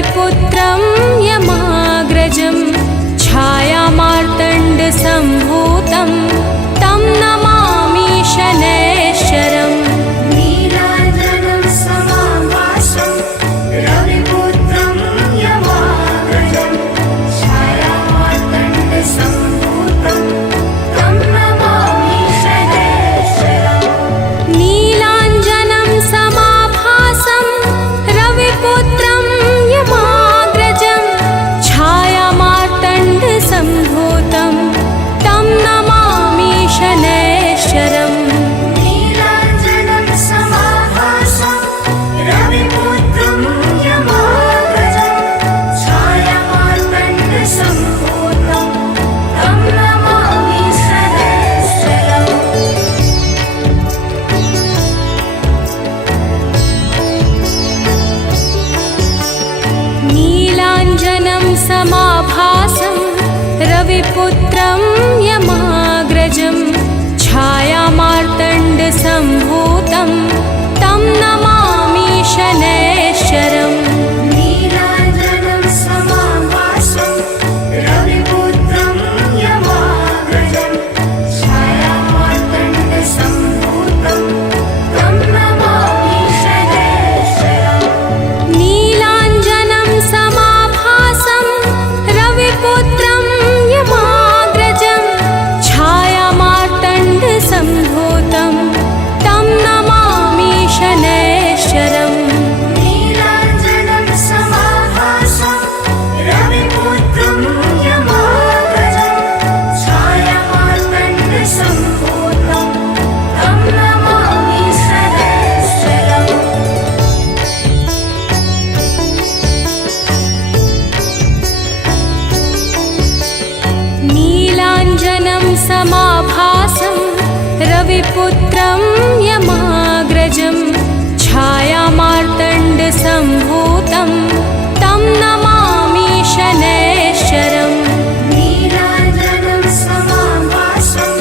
रविपुत्रं यमाग्रजं छायामार्तण्डसम्भूतं तं नमामि शनैश्चरम्। नीलाञ्जनं समाभासं रविपुत्रं यमाग्रजं छायामार्तण्डसम्भूतं तं नमामि शनैश्चरम्। नीलाञ्जनं समाभासं रविपुत्रं यमाग्रजं छायामार्तण्डसम्भूतं तं नमामि शनैश्चरम्। नीलाञ्जनं समाभासं रविपुत्रं यमाग्रजं छायामार्तण्डसम्भूतं तं नमामि शनैश्चरम्। नीलाञ्जनं समाभासं रविपुत्रं यमाग्रजं छायामार्तण्डसम्भूतं तं नमामि शनैश्चरम्। नीलाञ्जनं समाभासं रविपुत्रं यमाग्रजं छायामार्तण्डसम्भूतं तं नमामि शनैश्चरम्। नीलाञ्जनं समाभासं रविपुत्रं यमाग्रजं छायामार्तण्डसम्भूतं तं नमामि शनैश्चरम्। नीलाञ्जनं समाभासं रविपुत्रं यमाग्रजं छायामार्तण्डसम्भूतं तं नमामि शनैश्चरम्। नीलाञ्जनं समाभासं रविपुत्रं यमाग्रजं छायामार्तण्डसम्भूतं तं नमामि शनैश्चरम्। नीलाञ्जनं समाभासं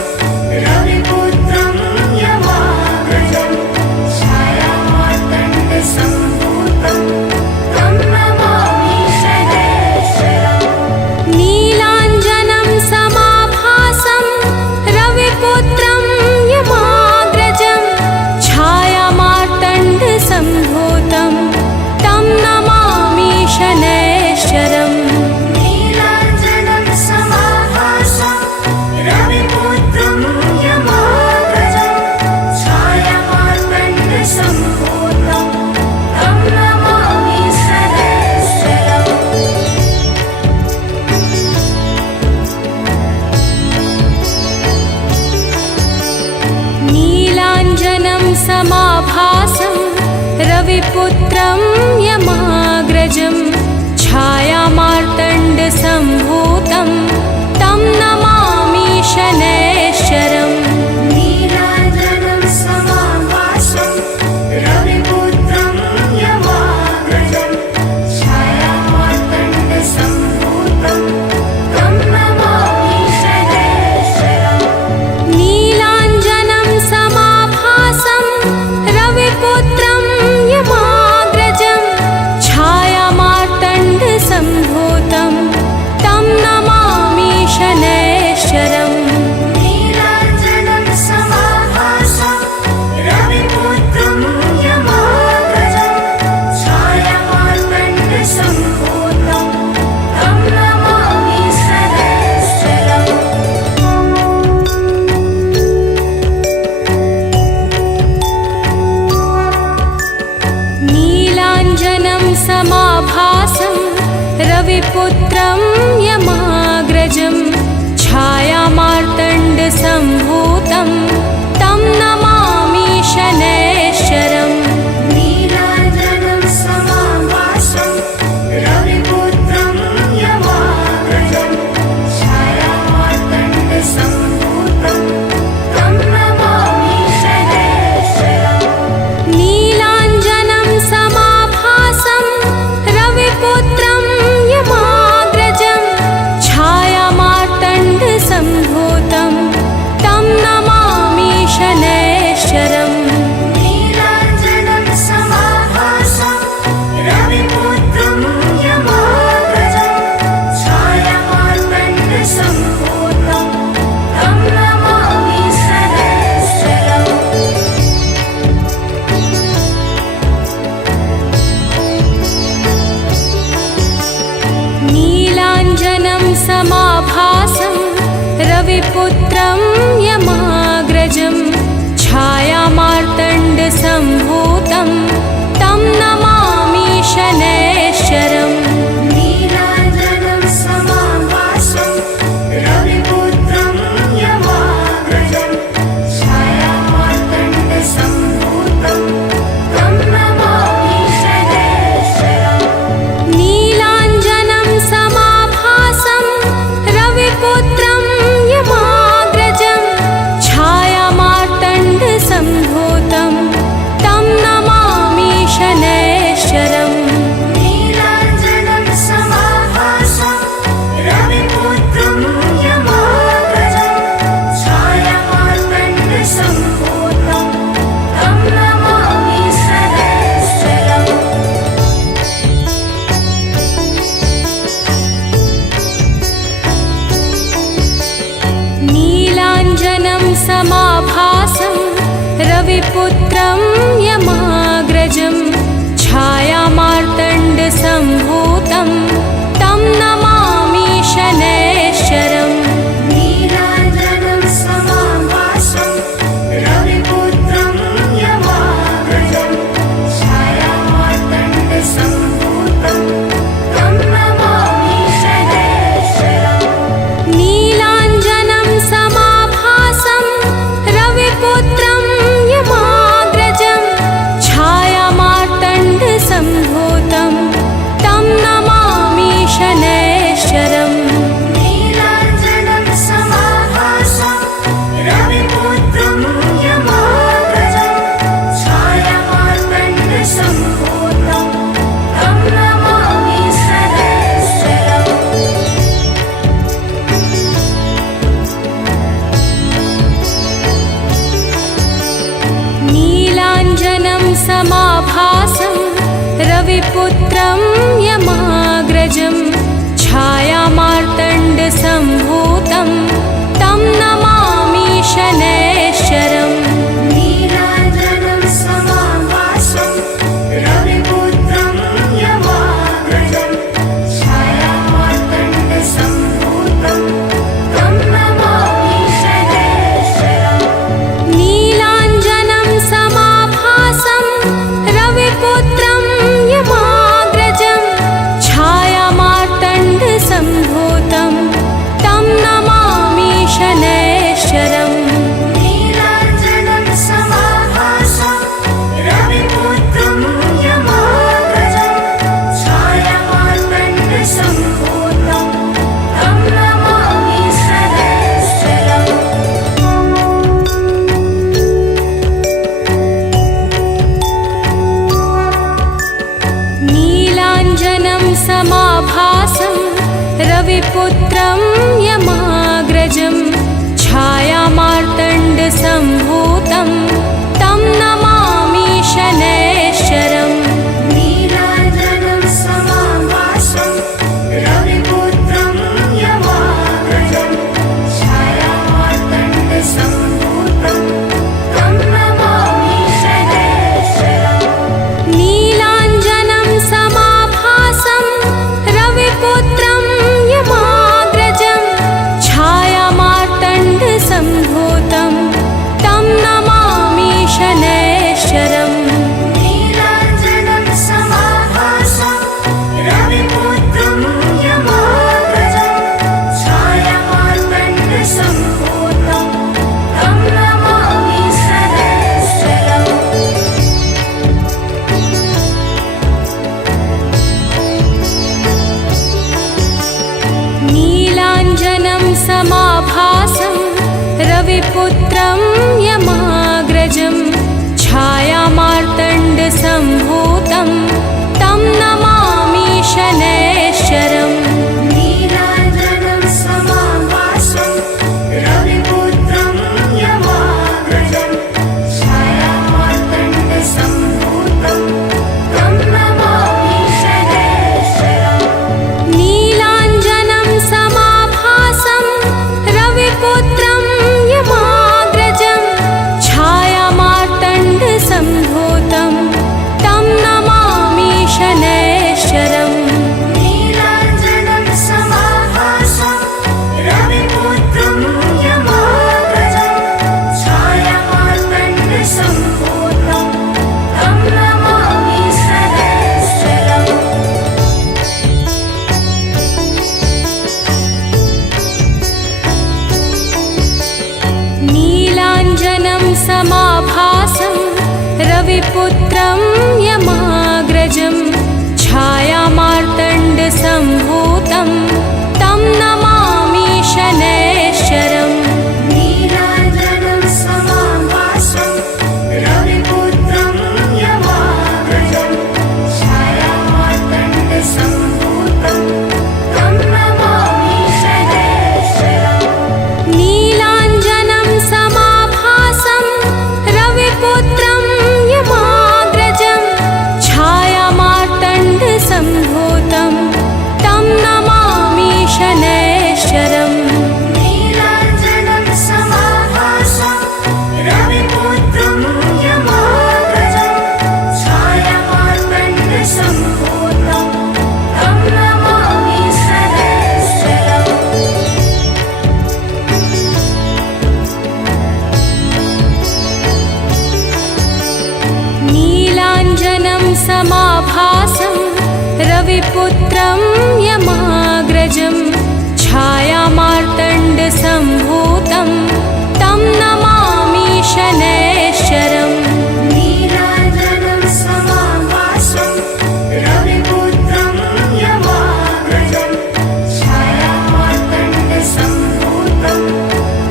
रविपुत्रं यमाग्रजं छायामार्तण्डसम्भूतं तं नमामि शनैश्चरम्। नीलाञ्जनं समाभासं रविपुत्रं यमाग्रजं छायामार्तण्डसम्भूतं तं नमामि शनैश्चरम्। नीलाञ्जनं समाभासं रविपुत्रं यमाग्रजं छायामार्तण्डसम्भूतं तं नमामि शनैश्चरम्। नीलाञ्जनं समाभासं रविपुत्रं यमाग्रजं छायामार्तण्डसम्भूतं तं नमामि शनैश्चरम्। नीलाञ्जनं समाभासं रविपुत्रं यमाग्रजं छायामार्तण्डसम्भूतं तं नमामि शनैश्चरम्। नीलाञ्जनं समाभासं रविपुत्रं यमाग्रजं छायामार्तण्डसम्भूतं तं नमामि शनैश्चरम्। नीलाञ्जनं समाभासं रविपुत्रं यमाग्रजं छायामार्तण्डसम्भूतं तं नमामि शनैश्चरम्। नीलाञ्जनं समाभासं रविपुत्रं यमाग्रजं छायामार्तण्डसम्भूतं तं नमामि शनैश्चरम्। नीलाञ्जनं समाभासं रविपुत्रं यमाग्रजं छायामार्तण्डसम्भूतं तं नमामि शनैश्चरम्। नीलाञ्जनं समाभासं रविपुत्रं यमाग्रजं रविपुत्रं यमाग्रजं छायामार्तण्डसम्भूतं तं नमामि शनैश्चरम् नीलाञ्जनं समाभासं रविपुत्रं यमाग्रजं छायामार्तण्डसम्भूतं तं नमामि शनैश्चरम् नीलाञ्जनं समाभासं रविपुत्रं यमाग्रजं छायामार्तण्डसम्भूतं तं नमामि शनैश्चरम् नीलाञ्जनं समाभासं रविपुत्रं यमाग्रजं छायामार्तण्डसम्भूतं तं नमामि शनैश्चरम् नीलाञ्जनं समाभासं रविपुत्रं यमाग्रजं छायामार्तण्डसम्भूतं तं नमामि शनैश्चरम् नीलाञ्जनं समाभासं रविपुत्रं यमाग्रजं छायामार्तण्डसम्भूतं तं नमामि शनैश्चरम् नीलाञ्जनं समाभासं रविपुत्रं यमाग्रजं छायामार्तण्डसम्भूतं तं नमामि शनैश्चरम् नीलाञ्जनं समाभासं रविपुत्रं यमाग्रजं छायामार्तण्डसम्भूतं तं नमामि शनैश्चरम् नीलाञ्जनं समाभासं रविपुत्रं यमाग्रजं छायामार्तण्डसम्भूतं तं नमामि शनैश्चरम् नीलाञ्जनं समाभासं रविपुत्रं यमाग्रजं छायामार्तण्डसम्भूतं तं नमामि शनैश्चरम् नीलाञ्जनं समाभासं रविपुत्रं यमाग्रजं छायामार्तण्डसम्भूतं तं नमामि शनैश्चरम् नीलाञ्जनं समाभासं रविपुत्रं यमाग्रजं छायामार्तण्डसम्भूतं तं नमामि शनैश्चरम् नीलाञ्जनं समाभासं रविपुत्रं यमाग्रजं छायामार्तण्डसम्भूतं तं नमामि शनैश्चरम् नीलाञ्जनं समाभासं रविपुत्रं यमाग्रजं छायामार्तण्डसम्भूतं तं नमामि शनैश्चरम् नीलाञ्जनं समाभासं रविपुत्रं यमाग्रजं छायामार्तण्डसम्भूतं तं नमामि शनैश्चरम् नीलाञ्जनं समाभासं रविपुत्रं यमाग्रजं छायामार्तण्डसम्भूतं तं नमामि शनैश्चरम् नीलाञ्जनं समाभासं रविपुत्रं यमाग्रजं छायामार्तण्डसम्भूतं तं नमामि शनैश्चरम् नीलाञ्जनं समाभासं रविपुत्रं यमाग्रजं छायामार्तण्डसम्भूतं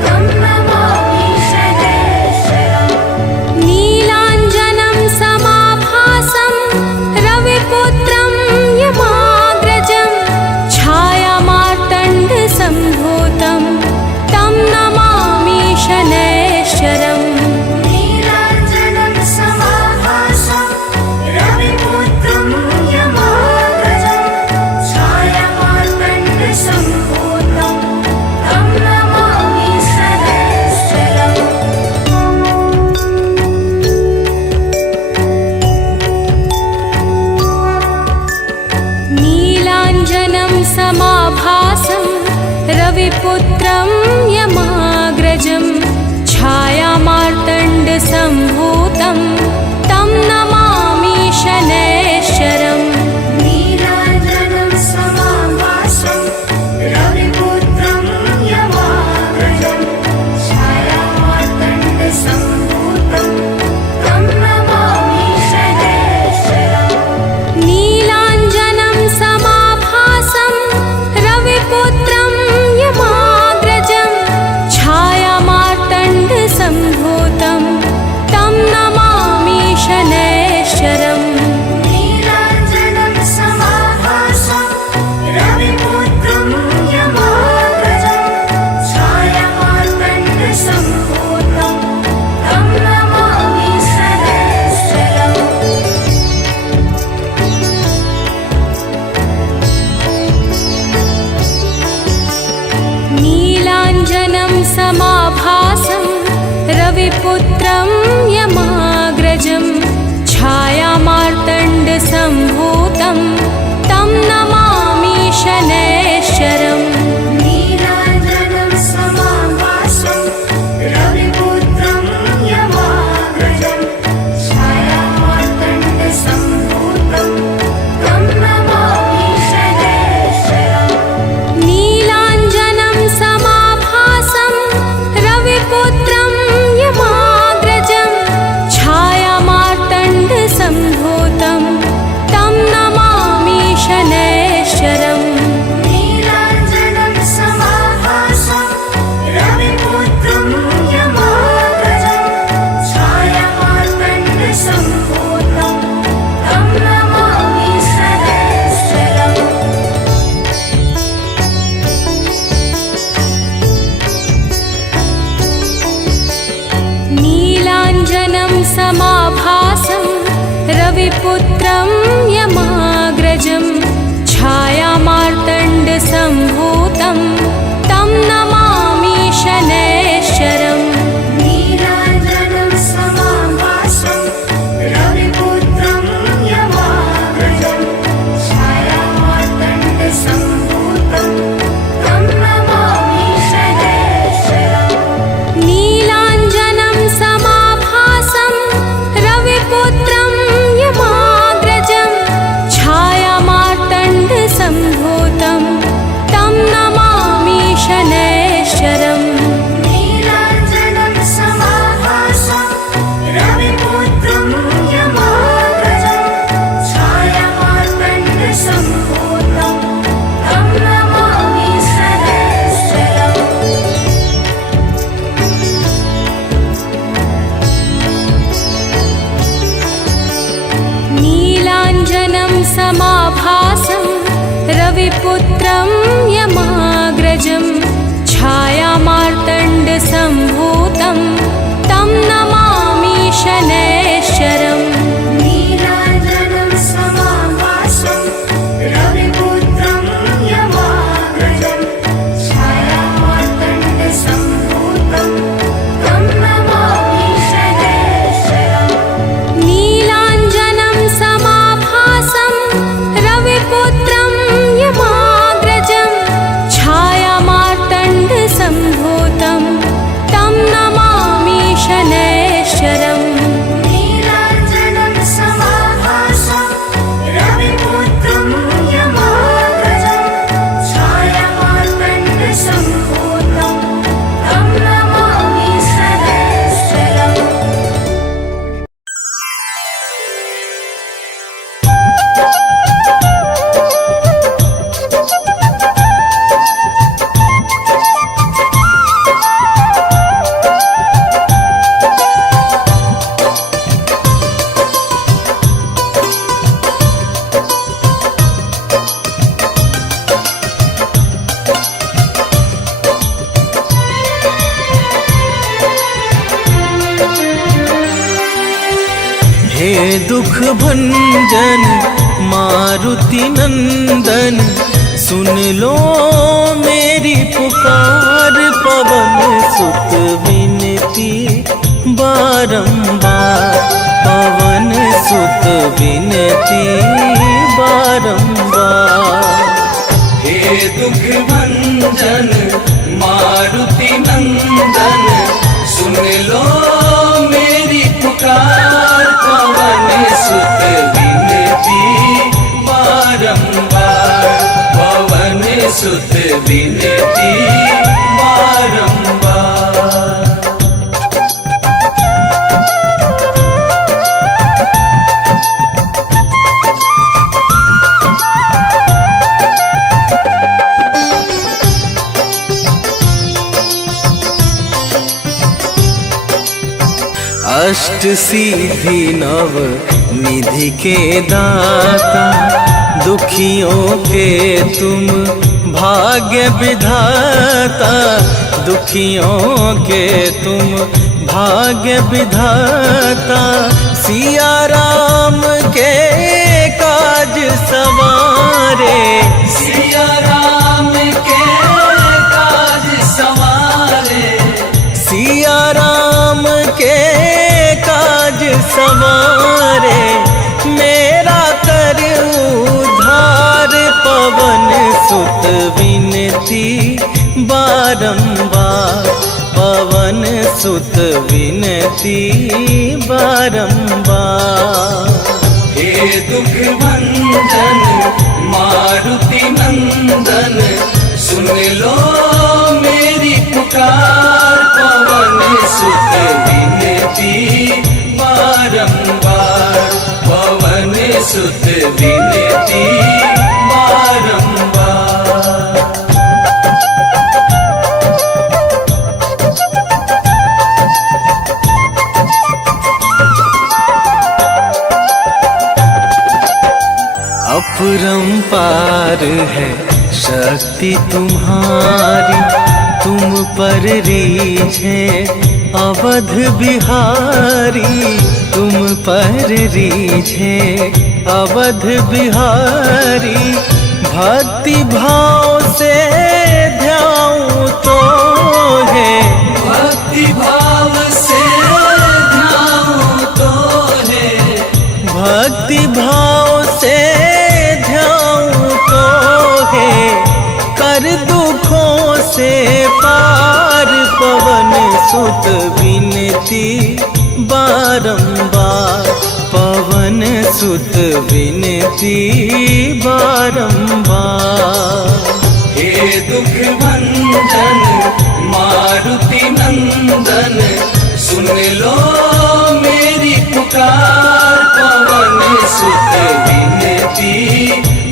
तं नमामि शनैश्चरम् नीलाञ्जनं समाभासं रविपुत्रं यमाग्रजं समाभासं रविपुत्रं यमाग्रजं छायामार्तण्डसम्भूतं तं नमामि शनैश्चरम् नीलाञ्जनं समाभासं रविपुत्रं यमाग्रजं छायामार्तण्डसम्भूतं तं नमामि शनैश्चरम् नीलाञ्जनं समाभासं रविपुत्रं यमाग्रजं छायामार्तण्डसम्भूतं तं नमामि शनैश्चरम् नीलाञ्जनं समाभासं रविपुत्रं यमाग्रजं छायामार्तण्डसम्भूतं तं नमामि शनैश्चरम् नीलाञ्जनं समाभासं रविपुत्रं यमाग्रजं छायामार्तण्डसम्भूतं तं नमामि शनैश्चरम् नीलाञ्जनं समाभासं रविपुत्रं यमाग्रजं छायामार्तण्डसम्भूतं तं नमामि शनैश्चरम् नीलाञ्जनं समाभासं रविपुत्रं यमाग्रजं छायामार्तण्डसम्भूतं तं नमामि शनैश्चरम् नीलाञ्जनं समाभासं रविपुत्रं यमाग्रजं छायामार्तण्डसम्भूतं तं नमामि शनैश्चरम् नीलाञ्जनं समाभासं रविपुत्रं यमाग्रजं छायामार्तण्डसम्भूतं तं नमामि शनैश्चरम् नीलाञ्जनं समाभासं रविपुत्रं यमाग्रजं छायामार्तण्डसम्भूतं तं नमामि शनैश्चरम् नीलाञ्जनं समाभासं रविपुत्रं यमाग्रजं छायामार्तण्डसम्भूतं तं नमामि शनैश्चरम् नीलाञ्जनं समाभासं रविपुत्रं यमाग्रजं छायामार्तण्डसम्भूतं तं नमामि शनैश्चरम् नीलाञ्जनं समाभासं रविपुत्रं यमाग्रजं छायामार्तण्डसम्भूतं तं नमामि शनैश्चरम् नीलाञ्जनं समाभासं रविपुत्रं यमाग्रजं छायामार्तण्डसम्भूतं तं नमामि शनैश्चरम् नीलाञ्जनं समाभासं रविपुत्रं यमाग्रजं छायामार्तण्डसम्भूतं तं नमामि शनैश्चरम् नीलाञ्जनं समाभासं रविपुत्रं यमाग्रजं छायामार्तण्डसम्भूतं तं नमामि शनैश्चरम् हे दुख भंजन मारुति नंदन, सुन लो मेरी पुकार। पवन सुत विनती बारंबार, पवन सुत विनती बारंबार। हे दुख भंजन मारुति नंदन, सुन लो मेरी पुकार। पवन सुत विनती बारंबार, पवन सुत विनती बारंबार। अष्ट सिद्धि नव निधि के दाता, दुखियों के तुम भाग्य विधाता, दुखियों के तुम भाग्य विधाता। सिया राम के काज सवारे, सिया राम के काज सवारे, सिया राम के काज सवारे। मेरा कर उद्धार, पवन सुत विनती बारंबार, पवन सुत विनती बारंबार। हे दुख भंजन मारुति नंदन, सुन लो मेरी पुकार। पवन सुत विनती बारंबार, पवन सुत विनती बारंबार। अपरंपार है शक्ति तुम्हारी, तुम पर रीझे अवध बिहारी, तुम पर रीझे अवध बिहारी। भक्ति भाव से ध्याऊं तो है, भक्ति भाव से ध्याऊं तो है, भक्ति भाव से ध्याऊं तो है। कर दुखों से पार, पवन सुत विनती बारंबार, पवन सुत विनती बारंबार। हे दुख भंजन मारुति नंदन, सुन लो मेरी पुकार। पवन सुत विनती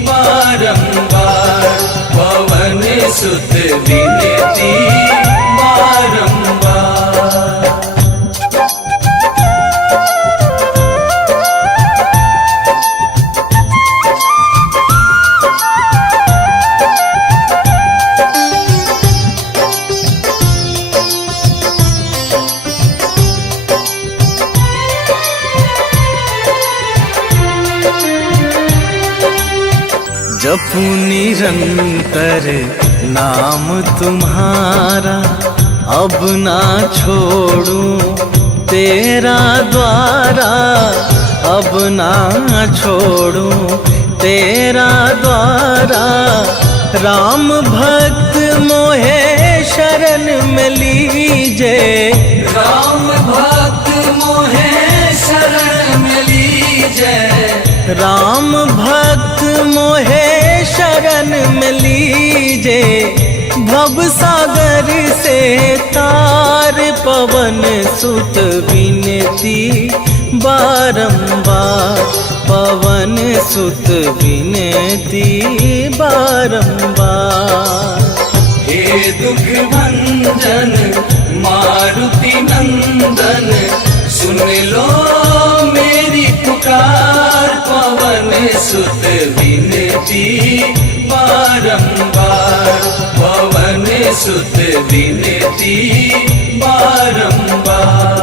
बारंबार, पवन सुत विनती बारंबार। जपू निरंतर नाम तुम्हारा, अब ना छोड़ूं तेरा द्वारा, अब ना छोड़ूं तेरा द्वारा। राम भक्त मोहे शरण में लीजे, राम भक्त मोहे शरण में लीजे, राम भक्त मोहे शरण में लीजे। भव सागर से तार, पवन सुत विनती बारंबार, पवन सुत विनती बारंबार। हे दुख भंजन मारुति नंदन, सुन लो मेरी पुकार। पवन सुत विनती बारंबार, पवन सुत विनती बारंबार।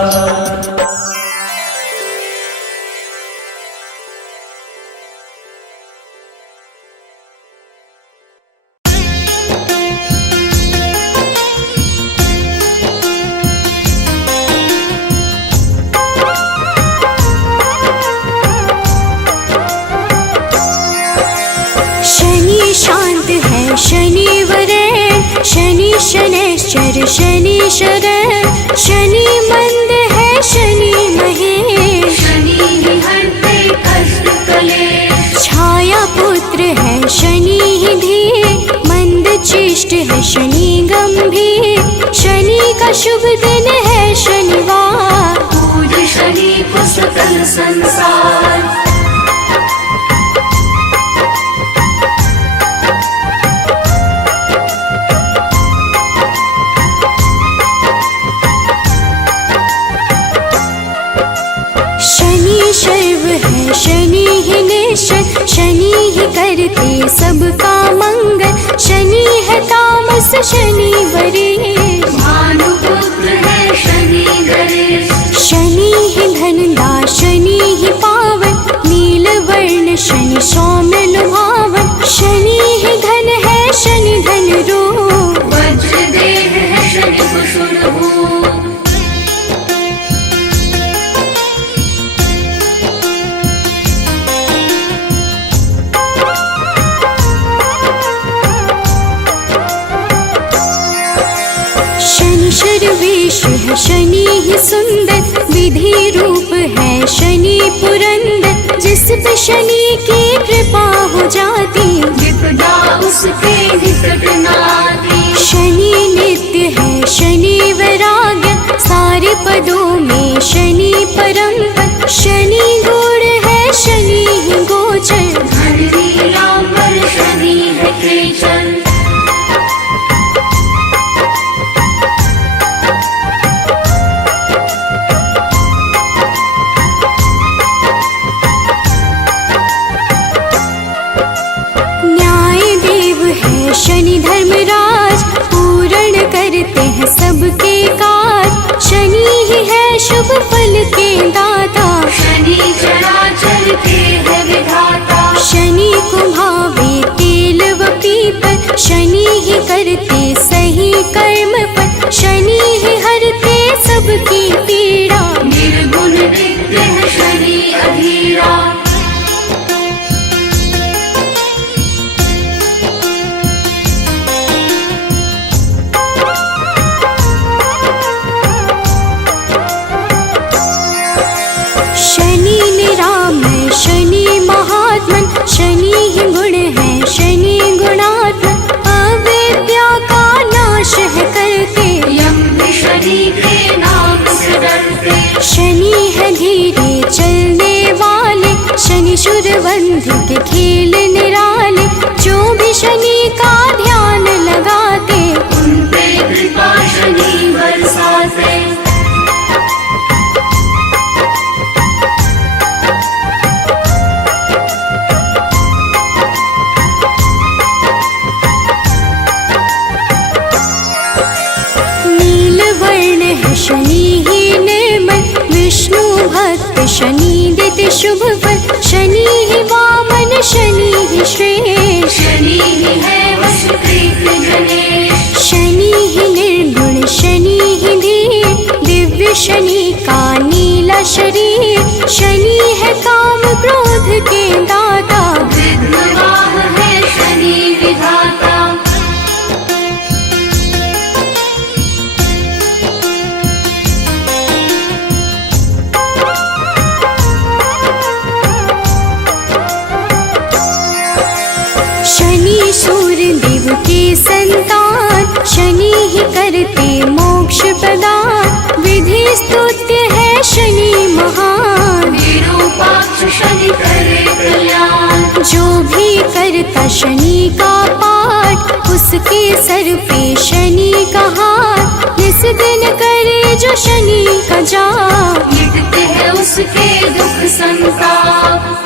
शनि शांत है, शनि शनैश्चर शनीश्वर शनि मंद है शनि महेश शनि ही हरते कष्ट कलेश छाया पुत्र है शनि ही धीर मंद चिष्ट है शनि गंभीर शनि का शुभ दिन है शनिवार पूज शनि को सकल संसार शनि शैव है शनि ही निश्चय शनि ही करते सबका मंगल शनि है तामस शनि वरेश भानुपुत्र है शनि गणेश शनि ही धनदा शनि ही पावन नील वर्ण शनि सौम्य लुभावन शनि ही धन है शनि धन रूप वज्र देह है शनि कुसुम भूप शनि शर्वेश है शनि ही सुंदर विधि रूप है शनि पुरंदर जिस पे शनि की कृपा हो जाती विपदा उसके निकट न आती शनि नित्य है शनि वैराग्य सारे पदों में शनि परम पद शनि गुण है शनि ही गोचर धन नीलांबर शनि है केचन न्याय देव है शनि धर्मराज पूर्ण करते हैं सबके काज शनि ही है शुभ फल के दाता शनि चराचर के है विधाता शनि को भावे तेल व पीपल शनि ही करते सही कर्म पर शनि ही हरते सबकी पीड़ा निर्गुण नित्य है शनि अधीरा शनि निरामय शनि महात्मन शनि ही गुण है शनि गुणात्मन अविद्या का नाश है करते यम भी शनि के नाम से डरते शनि है धीरे चलने वाले शनि शूरवंध के खेल निराले जो भी शनि का ध्यान लगाते उन पे कृपा शनि बरसाते नील वर्ण है शनि ही निर्मल विष्णु भक्त शनि दित शुभ फल शनि ही वामन शनि ही श्रेष्ठ शनि ही है वसुप्रीत गणेश शनि ही निर्गुण शनि ही धीर दिव्य शनि का नीला शरीर शनि है काम क्रोध के दाता विघ्नवाह है शनि विधाता शनि सूर्य देव के संतान शनि ही करते मोक्ष प्रदान विधि स्तुत्य है शनि महान विरूपाक्ष शनि करे कल्याण जो भी करता शनि का पाठ उसके सर पे शनि का हाथ इस दिन करे जो शनि का जाप मिटते हैं उसके दुख संताप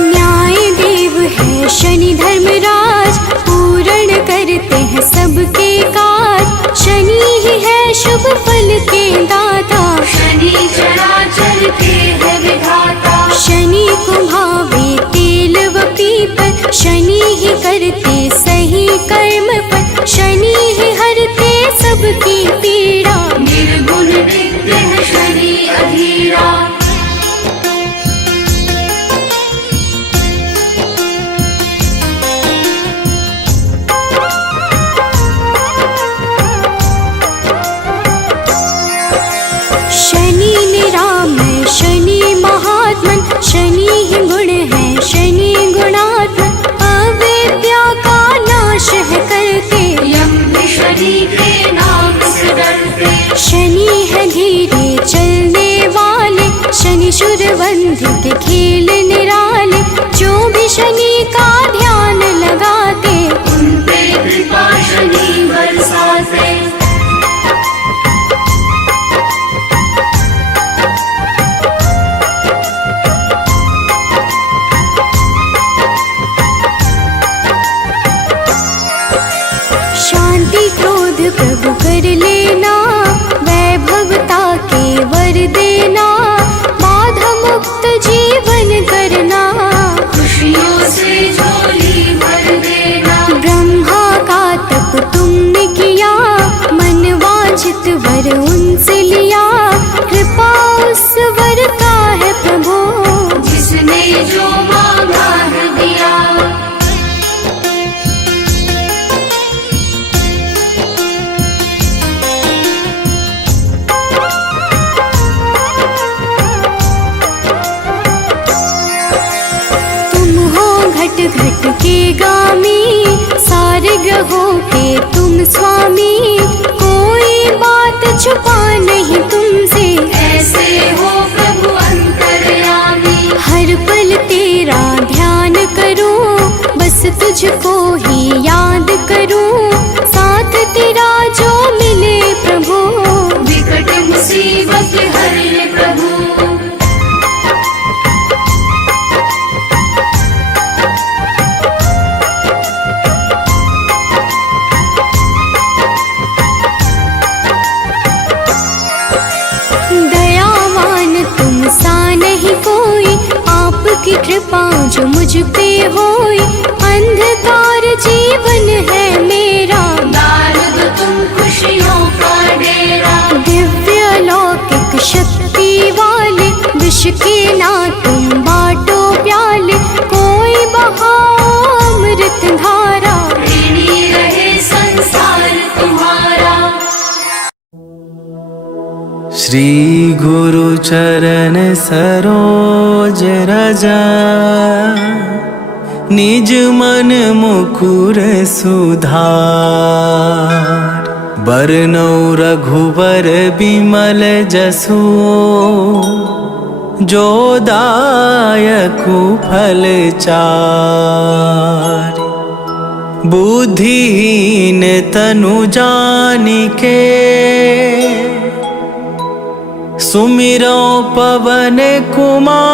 न्याय देव है शनि धर्मराज पूर्ण करते हैं सबके काज शनि ही है शुभ फल के दाता शनि चराचर के है विधाता शनि को भावे तेल व पीपल शांति क्रोध प्रभु कर लेना, वैभवता के वर देना, बाधा मुक्त जीवन करना, खुशियों से झोली भर देना। ब्रह्मा का तप तुमने किया, मन वांछित वर उनसे लिया, कृपा उस वर का है प्रभु, जिसने जो मांगा है दिया। घट घट के गामी, सारे ग्रहों के तुम स्वामी, कोई बात छुपा नहीं तुमसे, ऐसे हो प्रभु अंतर्यामी। हर पल तेरा ध्यान करूं, बस तुझको ही याद करूं, साथ तेरा जो मिले प्रभु, विकट मुसीबत हर ले प्रभु। आपकी कृपा जो मुझ पे होई, अंधकार जीवन है मेरा, डाल दो तुम खुशियों का डेरा। दिव्य अलौकिक शक्ति वाले, विष के ना तुम बाटो प्याले, कोई बहाओ अमृत धारा, ऋणी रहे संसार तुम्हारा। श्री गुरु चरण सरोज रजा, निज मन मुकुर सुधार, बरनौ रघुबर बिमल जसु, जो दायकु फल चार। बुद्धिहीन तनु जानिके, सुमिरो पवन कुमार,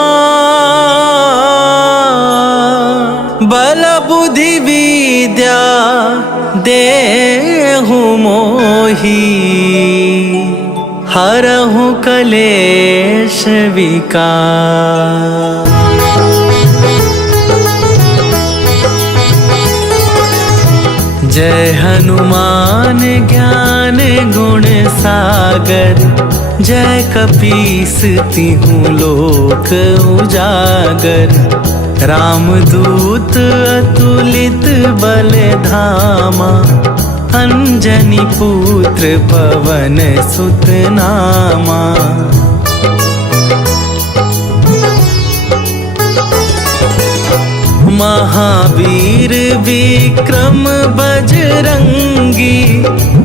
बल बुद्धि विद्या देहु मोहि, हरहु कलेश विकार। जय हनुमान ज्ञान गुण सागर, जय कपीस तिहुँ लोक उजागर। रामदूत अतुलित बल धामा, अंजनी पुत्र पवन सुत नामा। महावीर विक्रम बजरंगी,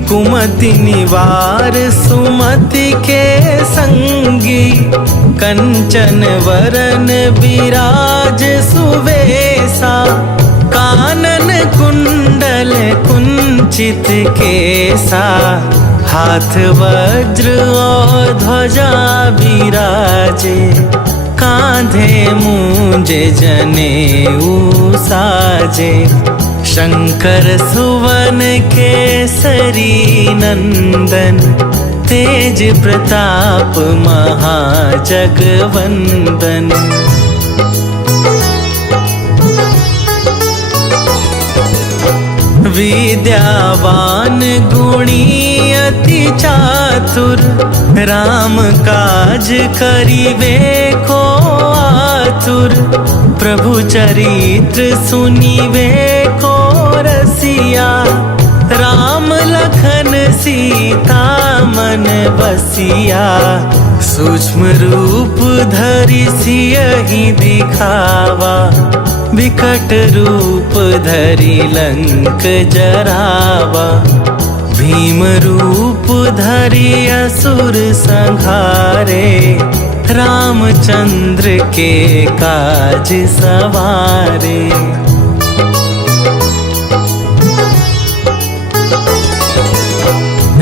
कुमति निवार सुमति के संगी। कंचन वरन विराज सुवेसा, कानन कुंडल कुंचित केसा। हाथ वज्र और ध्वजा विराजे, कांधे मूंजे जनेऊ साजे। शंकर सुवन केसरी नंदन, तेज प्रताप महाजगवंदन। विद्यावान गुणी अति चातुर, राम काज करिवे को आतुर। प्रभु चरित्र सुनिवे को रसिया, राम लखन सीता मन बसिया। सूक्ष्म रूप धरि सियहि दिखावा, विकट रूप धरि लंक जरावा। भीम रूप धरि असुर संहारे, रामचंद्र के काज सवारे।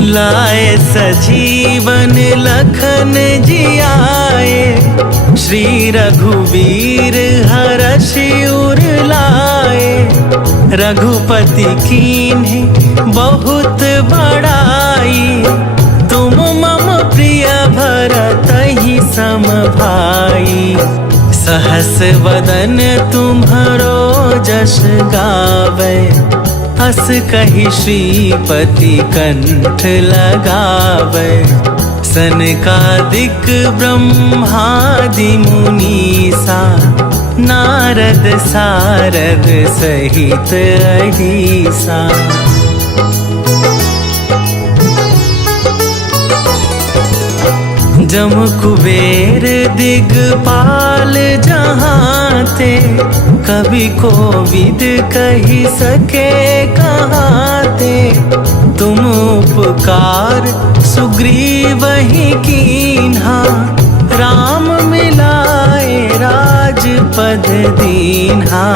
लाए सजीवन लखन जियाए, श्री रघुवीर हरषि उर लाए। रघुपति कीन्हे बहुत बड़ाई, तुम मम प्रिय भरतहि सम भाई। सहस वदन तुम्हरो जस गावे, हस कहि श्रीपति कंठ लगावे। सनकादिक ब्रह्मादि मुनीसा, नारद सारद सहित अहिसा। जम कुबेर दिगपाल जहाँ ते, कवि कोविद कही सके कहाँ ते। तुम उपकार सुग्रीवहि कीन्हा, राम मिलाए राजपद दीन्हा।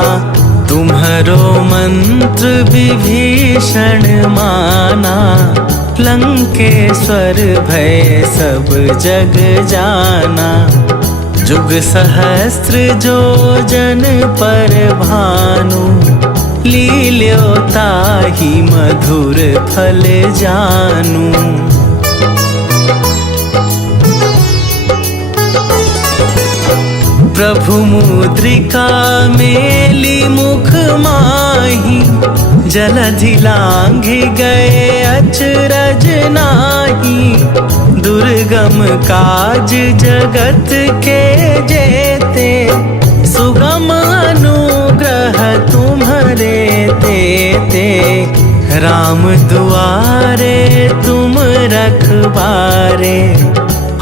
तुम्हरो मंत्र विभीषण माना, लंकेश्वर भय सब जग जाना। जुग सहस्त्र जो जन पर भानु, लील्यो ताहि मधुर फल जानू। प्रभु मुद्रिका मेली मुख माही, जलधि लांघि गए अचरज नाही। दुर्गम काज जगत के जेते, सुगम अनुग्रह तुम्हरे तेते। राम दुआरे तुम रखवारे,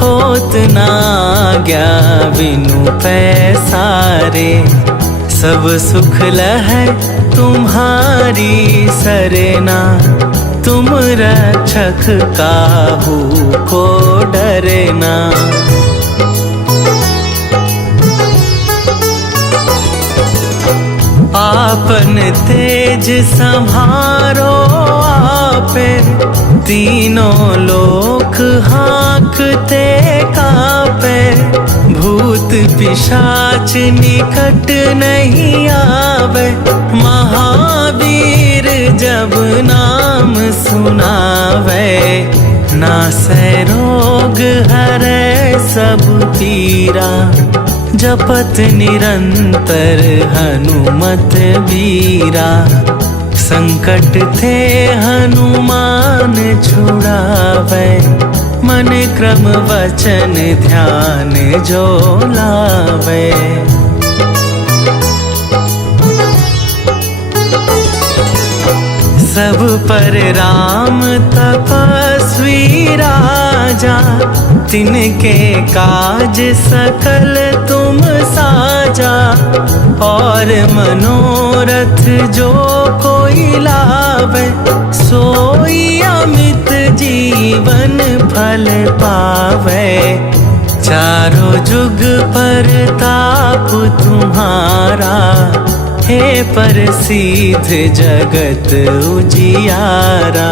होत न आज्ञा बिनु पैसारे। सब सुख लहै तुम्हारी सरना, तुम रक्षक काहू को डरना। आपन तेज संभारो आपे, तीनों लोक हाँकते कापे। भूत पिशाच निकट नहीं आवे, महावीर जब नाम सुनावे। नासै रोग हरै सब पीरा, जपत निरंतर हनुमत बीरा। संकट ते हनुमान छुड़ावे, मन क्रम वचन ध्यान जो लावे। सब पर राम तपस्वी राजा, तिनके काज सकल तुम साजा। और मनोरथ जो कोई लावे, सोई अमित जीवन फल पावे। चारों जुग परताप तुम्हारा, हे प्रसिद्ध जगत उजियारा।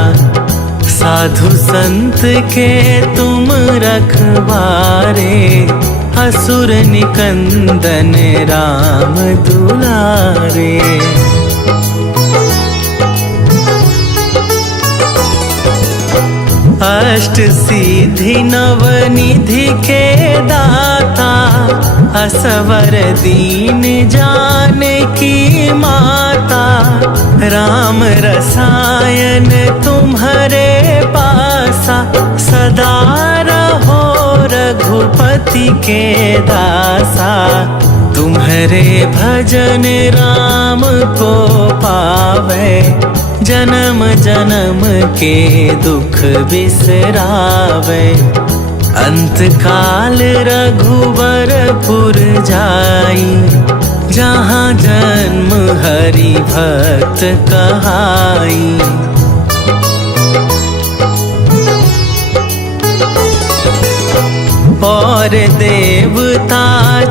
साधु संत के तुम रखवारे, असुर निकंदन राम दुलारे। अष्ट सिद्धि नवनिधि के दाता, असवर दीन जानकी माता। राम रसायन तुम्हारे पासा, सदा रहो रघुपति के दासा। तुम्हारे भजन राम को पावे, जन्म जन्म के दुख बिसरावे। अंत काल रघुबरपुर जाई, जहाँ जन्म हरि भक्त कहाई। और देवता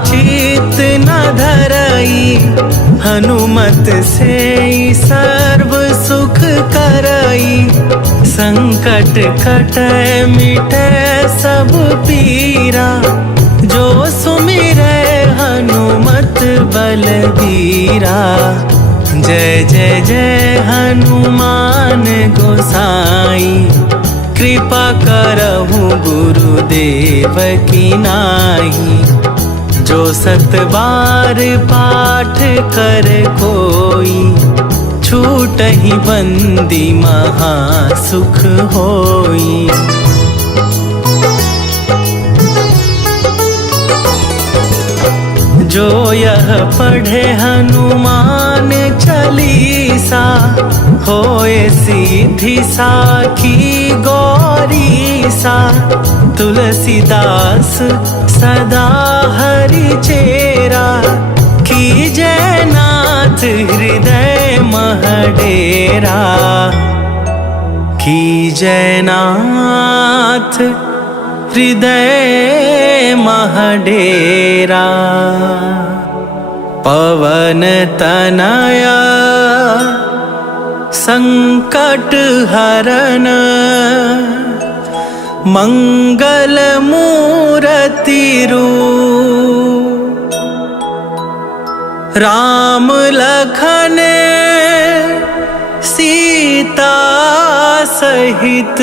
चित न धरई, हनुमत से सर्व सुख करई। संकट कटै मिटै सब पीरा, जो सुमिरै हनुमत बलबीरा। जय जय जय हनुमान गोसाई, कृपा करहु गुरुदेव की नाई। जो 7 बार पाठ कर कोई, छूटहि बंदी महासुख होई। जो यह पढ़े हनुमान चालीसा, होए सीधी साखी गौरीसा। तुलसीदास सदा हरि चेरा, कीजै नाथ हृदय मह डेरा। कीजै नाथ हृदय मह डेरा। पवन तनया संकट हरन, मंगल मूरति रूप। राम लखन सीता सहित,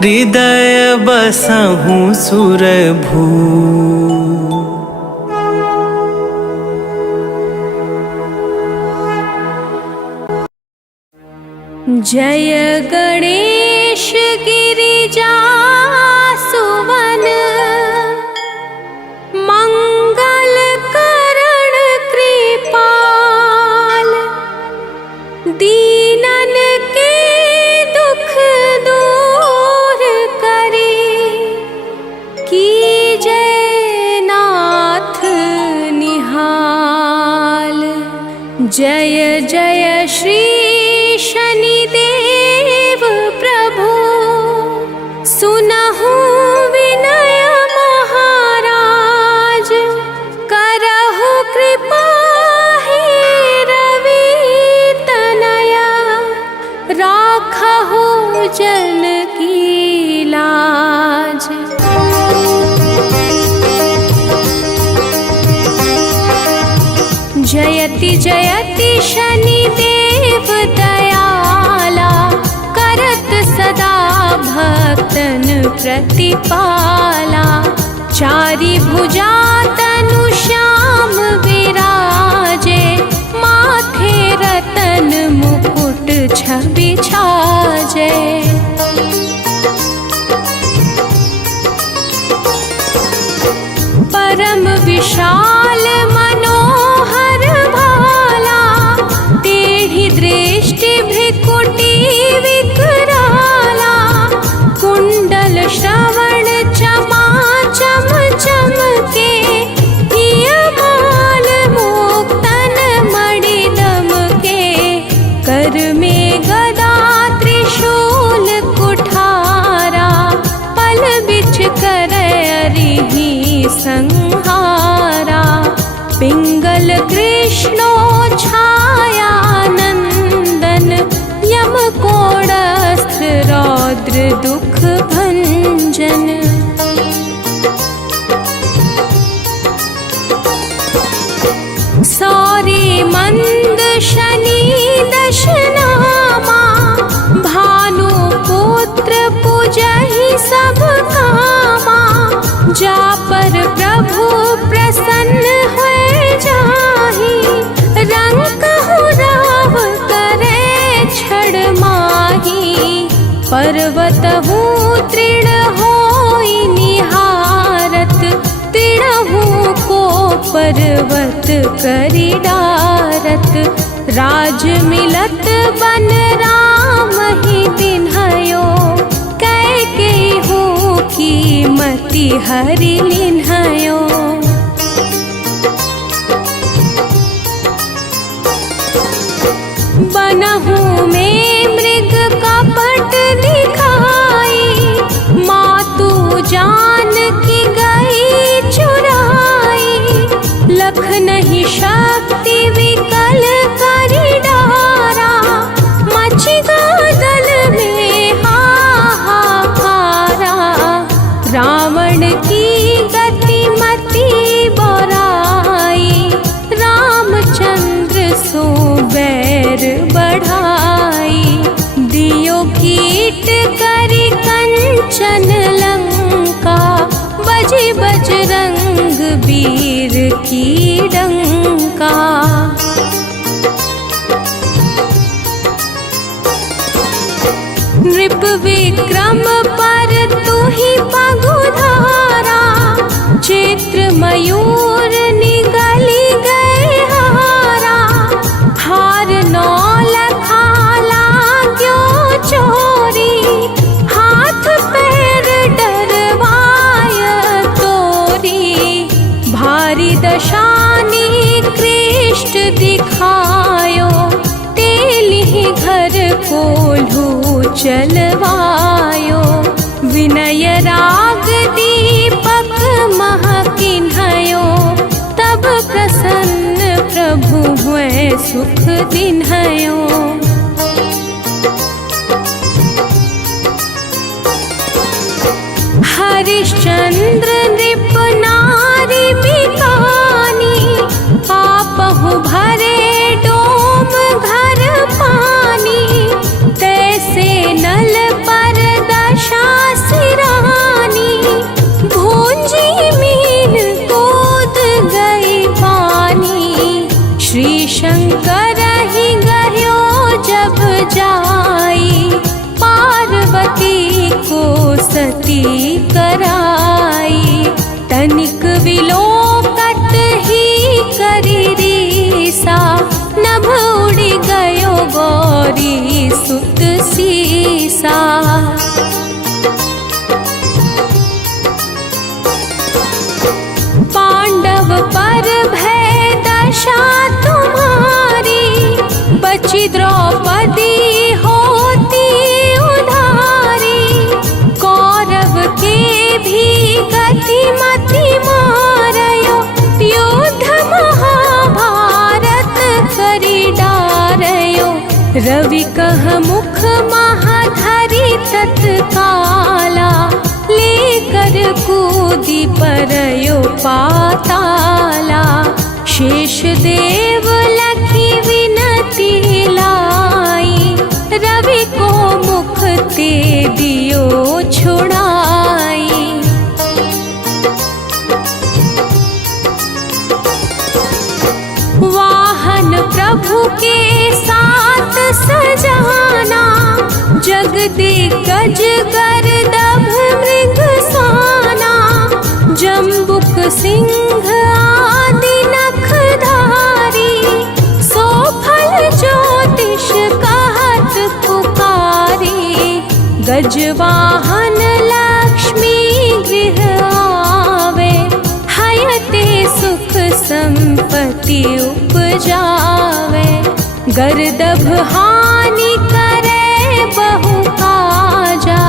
हृदय बसहु सुरभू। जय गणेश गिरिजा सुवन, मंगल करण कृपाल। दीनन के दुख दूर करे, कीजै नाथ निहाल। जय जय श्री शनिदेव प्रभु, सुनहु विनय महाराज। करहु कृपा हे रवि तनया, राखहु जन की लाज। जयति जयति शनिदेव दयाला, करत सदा भक्तन प्रतिपाला। चारि भुजा तनु श्याम विराजे, माथे रतन मुकुट छवि छाजे। परम विशाल मनोहर भाला, टेढ़ी दृष्टि भ्रिकुटी विकराला। कुंडल श्रवण चमा चम चमके, हियमाल मुक्तन मणि दमके। कर में गदा त्रिशूल कुठारा, पल बिच करहि संहारा। पिंगल कृष्णो छाया नंदन, यम कोड़स्थ रौद्र दुख भंजन। सौरी मंद शनि दशनामा, भानु पुत्र पूजहि सब कामा। जा पर प्रभु प्रसन्न है जाहि, रंकहु राव करे छड़ माही। पर्वतहु तृण होई निहारत, तृणहु को पर्वत करि डारत। राज मिलत बन राम ही तिन्हयो, कैकेयी की मति हरि लिन्हयो। बनहु में मृग कपट दिखाई, मातु जानकी गई चुराई। लख नहीं शक्ति विकल करि डारा, मचि गादल में हाहाकारा। रावण की गति मति बोराई, रामचंद्र भेंट करी कंचन लंका, बजी बजरंग वीर की डंका। नृप विक्रम पर तू ही पगुधारा, चित्र मयूर निगली गए हारा। हार नौ लखा लाग्यो चोरी, हाथ पैर डरवाय तोरी। भारी दशानी कृष्ट दिखायो, तेली घर कोल्हू चलवायो। विनय राग दीपक महकिन्हयो, तब प्रसन्न प्रभु हुए सुख दिन्हयो। हरिश्चंद्र नृप नारी बिकानी, आपहु भरे डोम घर पानी। तैसे नल पर दशा सिरानी, भूंजी मीन कूद गई पानी। श्री शंकर ही गयो जब जाई, पार्वती को सती कराई। तनिक विलोकत ही करी रीसा, नभ उड़ गयो गौरी सुत सीसा। पांडव पर भय दशा तुम्हारी, बची द्रौपदी होती उधारी। कौरव के भी गति मति मारयो, युद्ध महाभारत करी डारयो। रवि कह मुख महाधरी तत्काला, लेकर कूदी परयो पाताला। शेष देव लखी विनती लाई, रवि को मुख ते दियो छुड़ाई। वाहन प्रभु के साथ सजाना, जग दिग्गज गर्दभ मृग साना। जम्बुक सिंह आदि नखधारी, सोफल ज्योतिष कहत पुकारी। गजवाहन लक्ष्मी गृह आवे, हयते सुख संपत्ति उपजावे। गर्दभ हानि करे बहु काजा,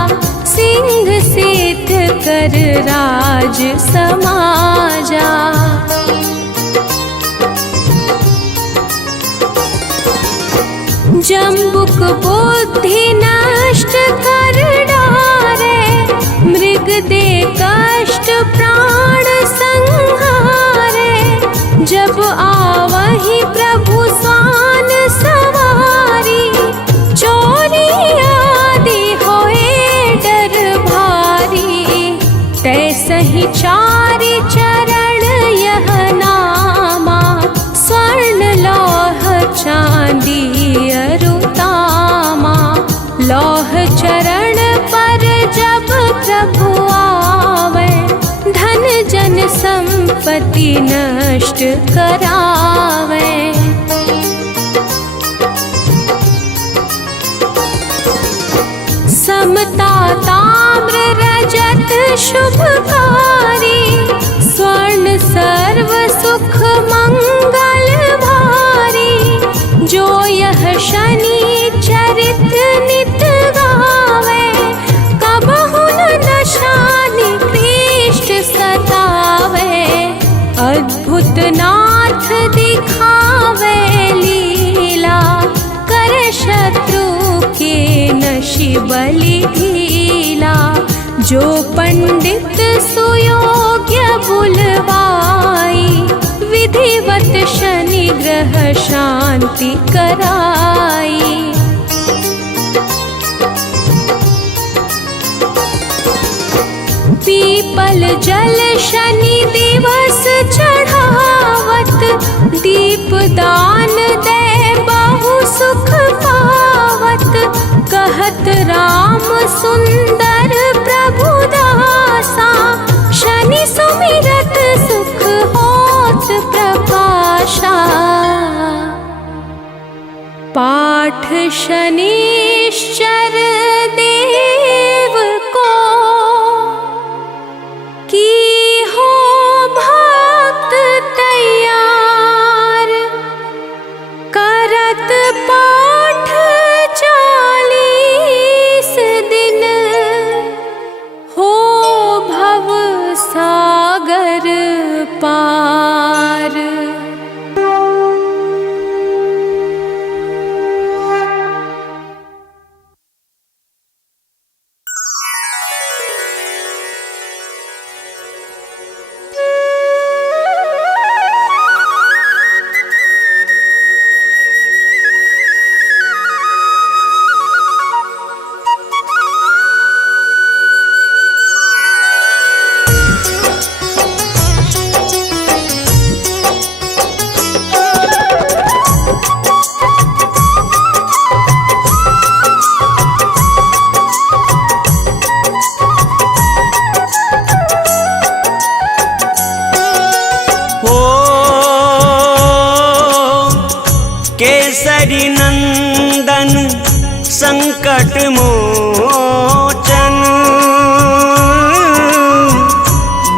सिंह सिद्ध कर राज समाजा। जम्बुक बुद्धि नष्ट कर डारे, मृग दे कष्ट प्राण संहारे। जब आवहि प्रभु स्वान सवारी, चोरी आदि होए डर भारी। तैसहि चारि चरण यह नामा, स्वर्ण लौह चांदी अरुतामा। लौह चरण पर जब प्रभु आवे, धन जन संपत्ति नष्ट करावे। समता ताम्र रजत शुभकारी, स्वर्ण सर्व सुख मंगल भारी। जो यह शनि चरित्र नित गावे, कबहु न दशानि कृष्ट सतावे। अद्भुत नाथ दिखावे लीला, कर शत्रु के नशि बलि ढीला। जो पंडित सुयोग्य बुलवाई, विधिवत शनि ग्रह शांति कराई। पीपल जल शनि दिवस चढ़ावत, दीप दान दे बहु सुख पावत। कहत राम सुंदर प्रभु दासा, शनि सुमिरत सुख होत प्रकाशा। पाठ शनिश्चर देव को, की हो भक्त तैयार। करत पाठ 40 दिन, हो भव सागर पार। केसरी नंदन संकट मोचन,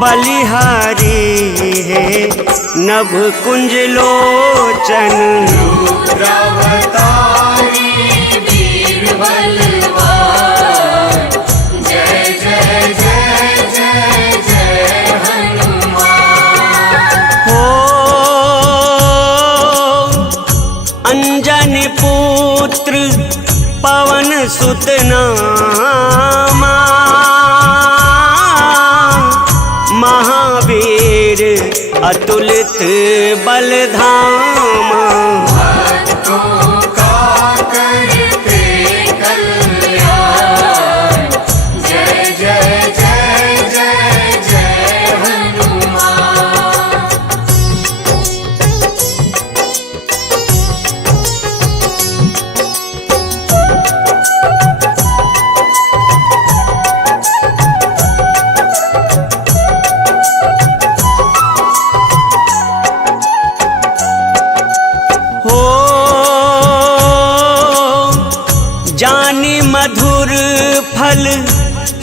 बलिहारी है नभ कुंज लोचन। रुद्रावतारी वीर बलवान, जय जय जय जय जय हनुमान। हो अंजनी पुत्र पवन सुत नामा, महावीर अतुलित बलधामा। भक्तों का करते कल्याण, जय जय जय जय जय हनुमान। हो जानी मधुर फल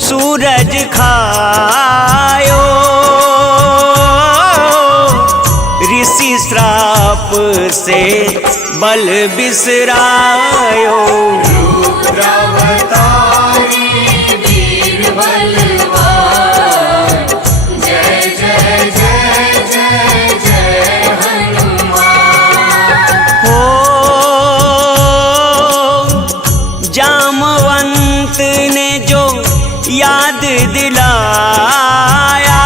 सूरज खायो, ऋषि श्राप से बल बिसरायो। रुद्रावतारी वीर बलवान, जय जय जय जय जय हनुमान। हो जामवंत ने जो याद दिलाया,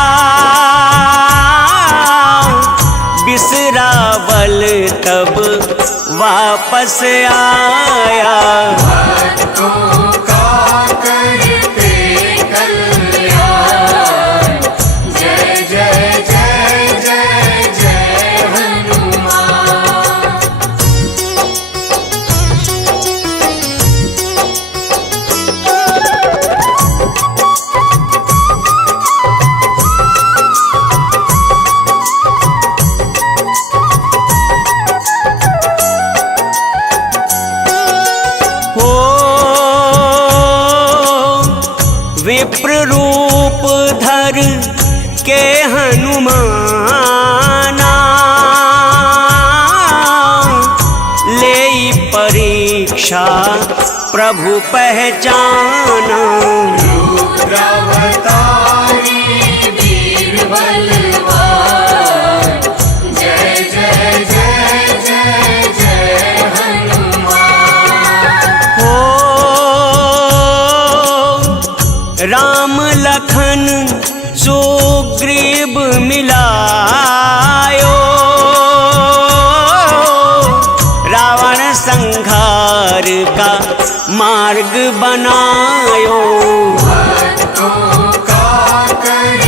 बिसरावल तब वापस आया। भक्तों का करते कल्याण, जय जय जय जय जय हनुमान। हो विप्र रूप धर के हनुमाना, ले परीक्षा प्रभु पहचाना। रुद्रावतारी वीर बलवान, जय जय जय जय जय हनुमान। हो राम लखन सुग्रीव मिलायो, रावण संहार का मार्ग बनायो। भक्तों का कर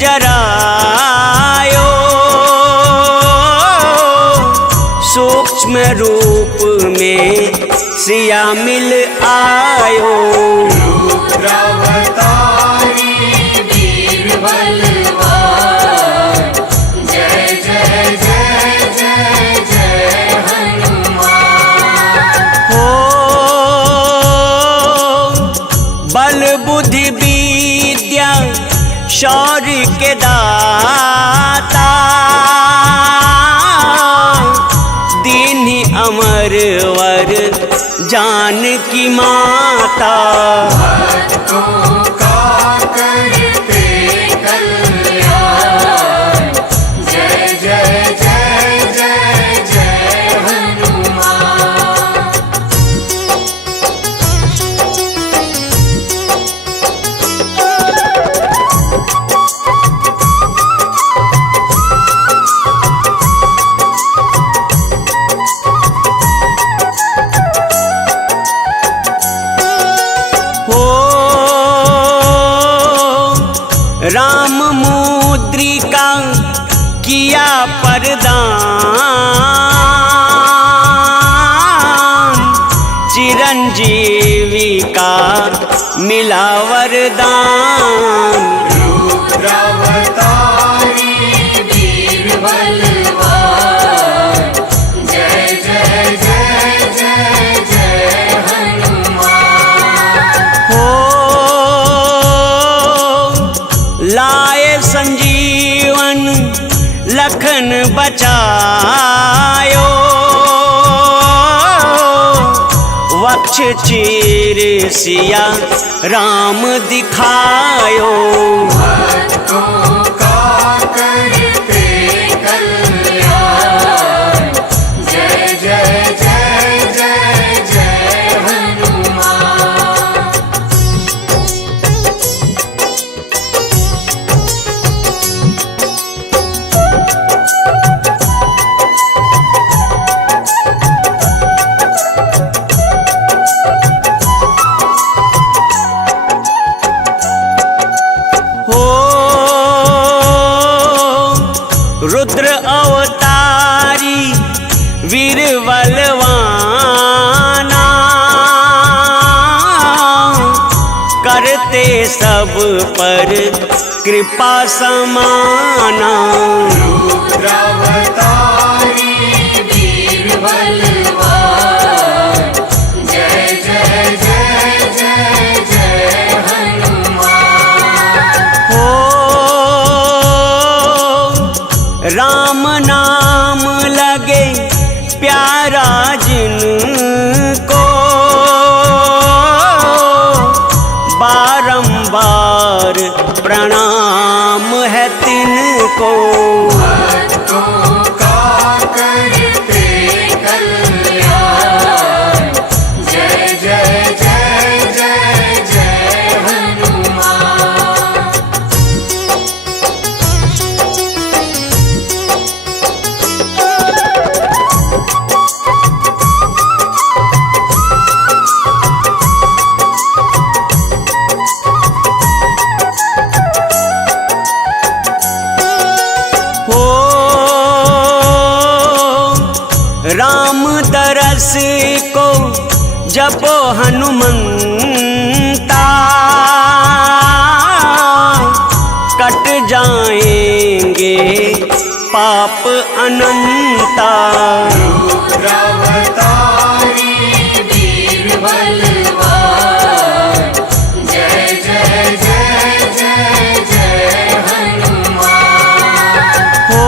जरायो, सूक्ष्म रूप में सिया मिल आयो। रुद्रावतारी वीर बलवान, जय जय जय जय जय हनुमान। हो बल बुद्धि विद्या शौर्य के दाता, दीन्ही अमर वर जानकी माता। भक्तों का करते कल्याण, जय जय जय जय जय हनुमान। राम मुद्रिका किया परदान, चिरंजीवी का मिला वरदान। रुद्रावतारी वीर बलवान, जय जय जय जय जय हनुमान। हो लाए संजीवन लखन बचायो, वक्ष चीर सिया राम दिखायो। भक्तों का करते कल्याण, जय जय जय जय जय हनुमान। हो रुद्र अवतारी वीर बलवाना, करते सब पर कृपा समाना। रुद्रावतारी वीर बलवान, जय जय जय जय जय हनुमान। हो राम नाम लगे प्यारा जिनको, बारंबार प्रणाम है तिनको। भक्तों का करते कल्याण, जय जय जय जय जय हनुमान। हो राम दरस को जपो हनुमंता, कट जाएंगे पाप अनंता। रुद्रावतारी वीर बलवान, जय जय जय जय जय हनुमान। हो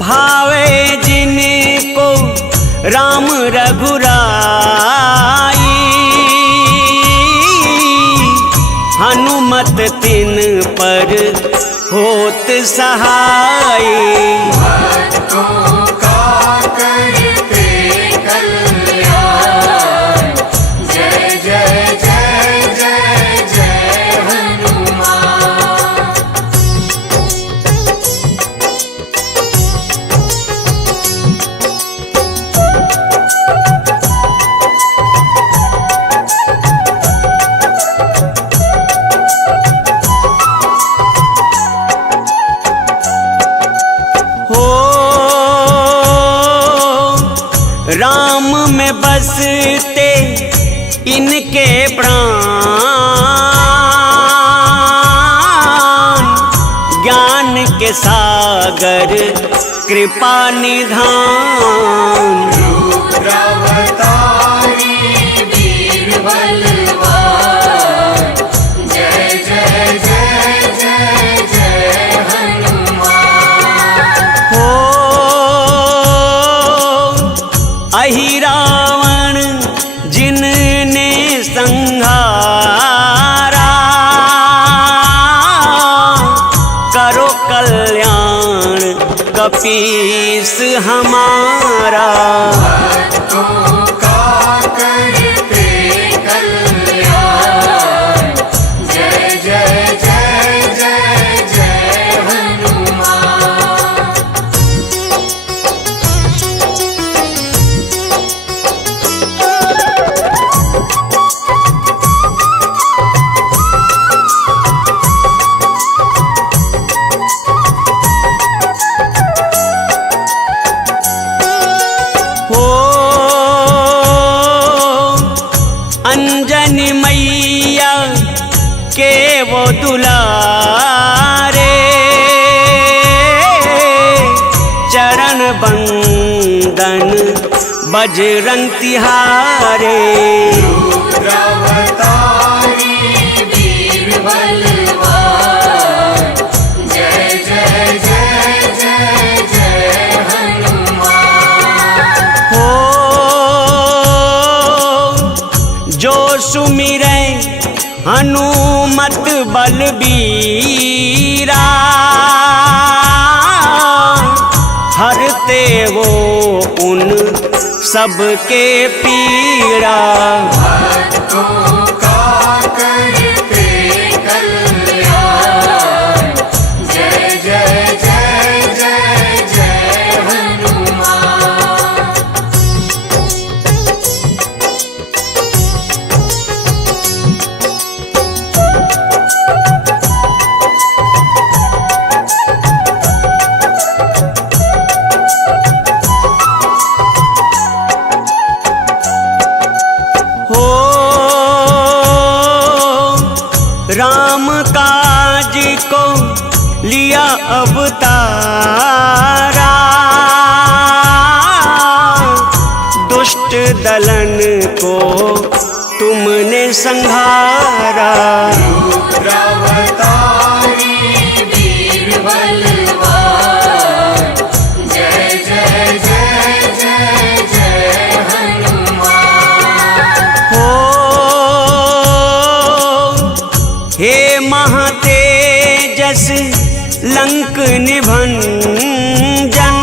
भावे जिनको राम रघुराई, हनुमत तिन पर होत सहाय। भक्तों का करते कल्याण, जय जय जय जय जय हनुमान। राम में बसते इनके प्राण, ज्ञान के सागर कृपा निधान। रुद्रावतारी वीर बलवान, जय जय जय जय जय हनुमान। हो अहि रावण जिनने संहारा, करो कल्याण कपीस हमारा। भक्तों का करते कल्याण, जय जय जय जय जय हनुमान। हो अंजनी मैया के वो दुलारे, चरण बंदन बजरंग तिहारे। रुद्रावतारी वीर बलवान, जय जय जय जय जय हनुमान। हो जो सुमिरै हनुमत बलबीरा, हरते वो उन सबके पीड़ा। भक्तों का करते कल्याण, जय जय जय जय जय हनुमान। हो राम काज को लिया अवतारा, दुष्ट दलन को तुमने संहारा। रुद्रावतारी वीर बलवान, जय जय जय जय जय हनुमान। हो हे महातेजस लंक निभंजन,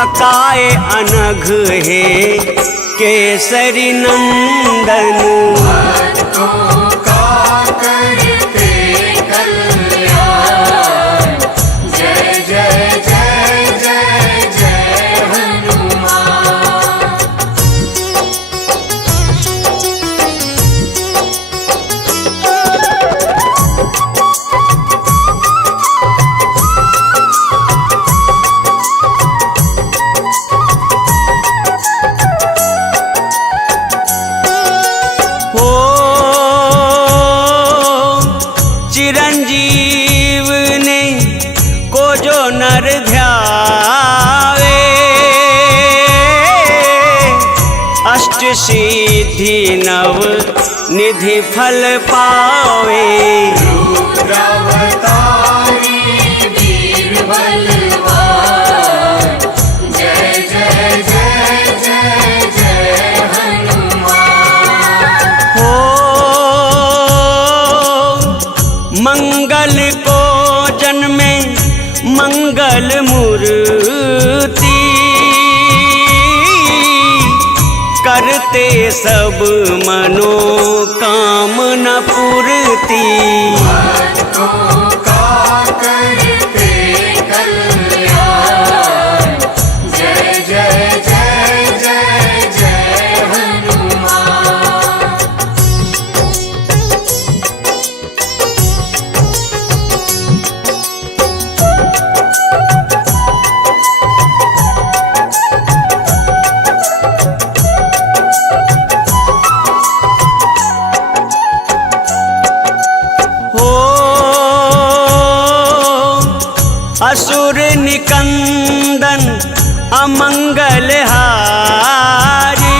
अकाय अनघ हे केसरी नंदन। भक्तों का करते कल्याण, जय जय जय जय जय हनुमान। हो चिरंजीव ने को जो नर ध्यावे, अष्ट सिद्धि नव निधि फल पावे। रुद्रावतारी वीर बलवान, जय जय जय जय जय हनुमान। हो मंगल को जन्मे मंगल मूर्ति, करते सब मनोकामना पूर्ति। भक्तों का करते कल्याण, जय जय जय जय जय हनुमान। निकंदन अमंगल हारी,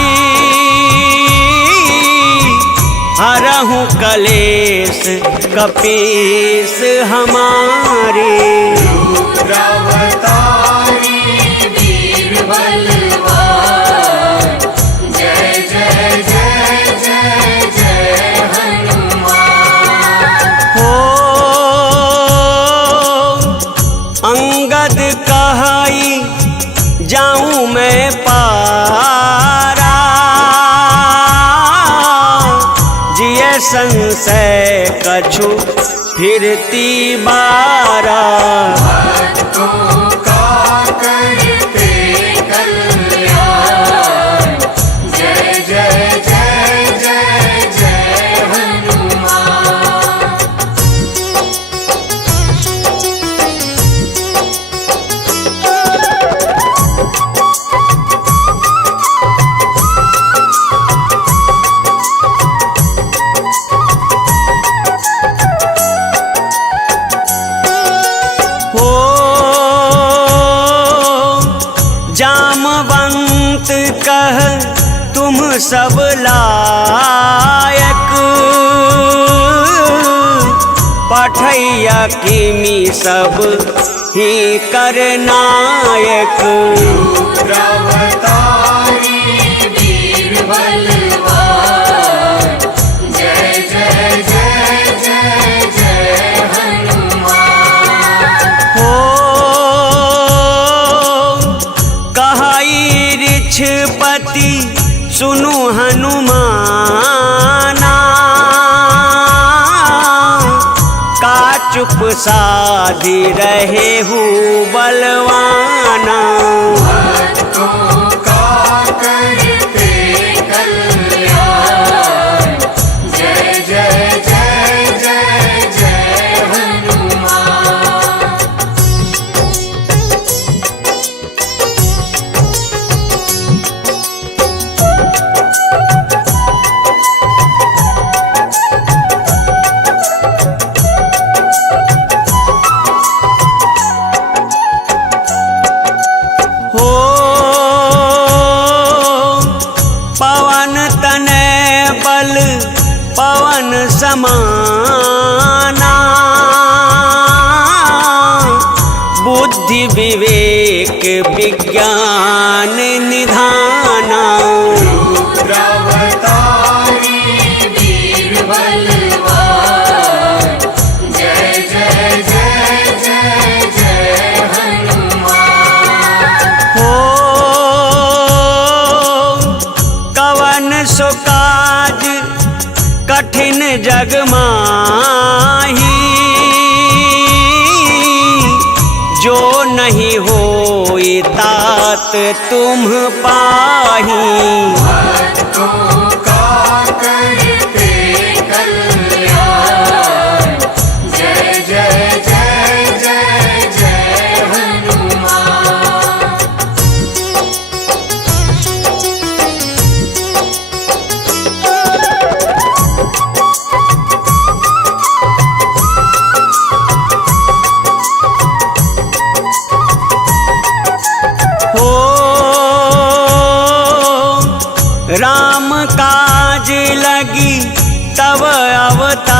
हरहु कलेश कपीस हमारे। रुद्रावतारी वीर बलवान, जय जय जय जय जय हनुमान। हो अंगद कहाई जाऊं मैं पारा, जिय संशय कछु फिरती बारा। भक्तों का करते कल्याण, जय जय जय जय जय हनुमान। हो जामवंत कह तुम सब लायक, पठैया किमी सब ही करनायक। रुद्रावतारी वीर बलवान, जय जय जय जय जय हनुमान। हो कहाई ऋक्षपति सुनु हनुमाना, का चुप साधी रहे हूँ बलवाना। भक्तों का करते कल्याण, जय जय जय जय जय हनुमान। हो पवन तनय बल पवन समाना, बुद्धि विवेक विज्ञान निधाना। रुद्रावतारी वीर बलवान, जय जय जय जय जय हनुमान। हो कवन सो काज कठिन जग माही, जो नहीं होई तात तुम पाही। भक्तों का करते कल्याण, जय जय जय जय जय हनुमान। हो राम काज लगी तब अवतारा,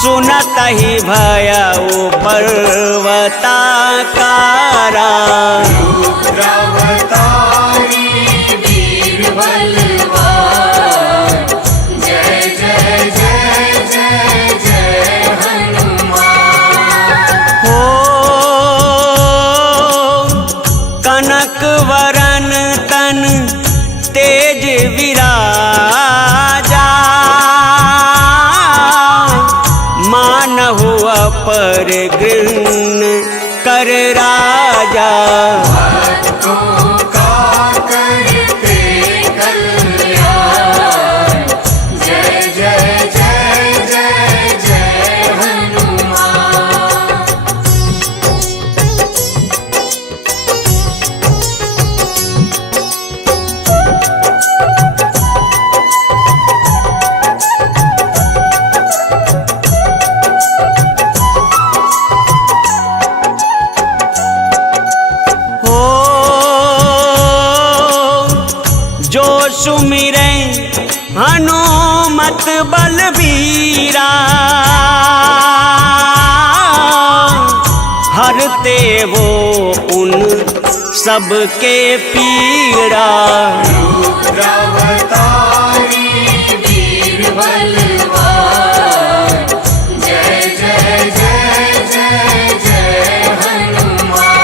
सुनत ही भयउ पर्वताकारा। रुद्रावतारी वीर बलवान, जय जय जय जय जय हनुमान। हो कनक वरन तन तेज विराजा, मानहु अपर गृहन कर राजा। भक्तों का करते कल्याण, जय जय जय जय जय हनुमान। सुमिरै हनुमत बलबीरा, हरते वो उन सबके पीड़ा। रुद्रावतारी वीर बलवान, जय जय जय जय जय हनुमान।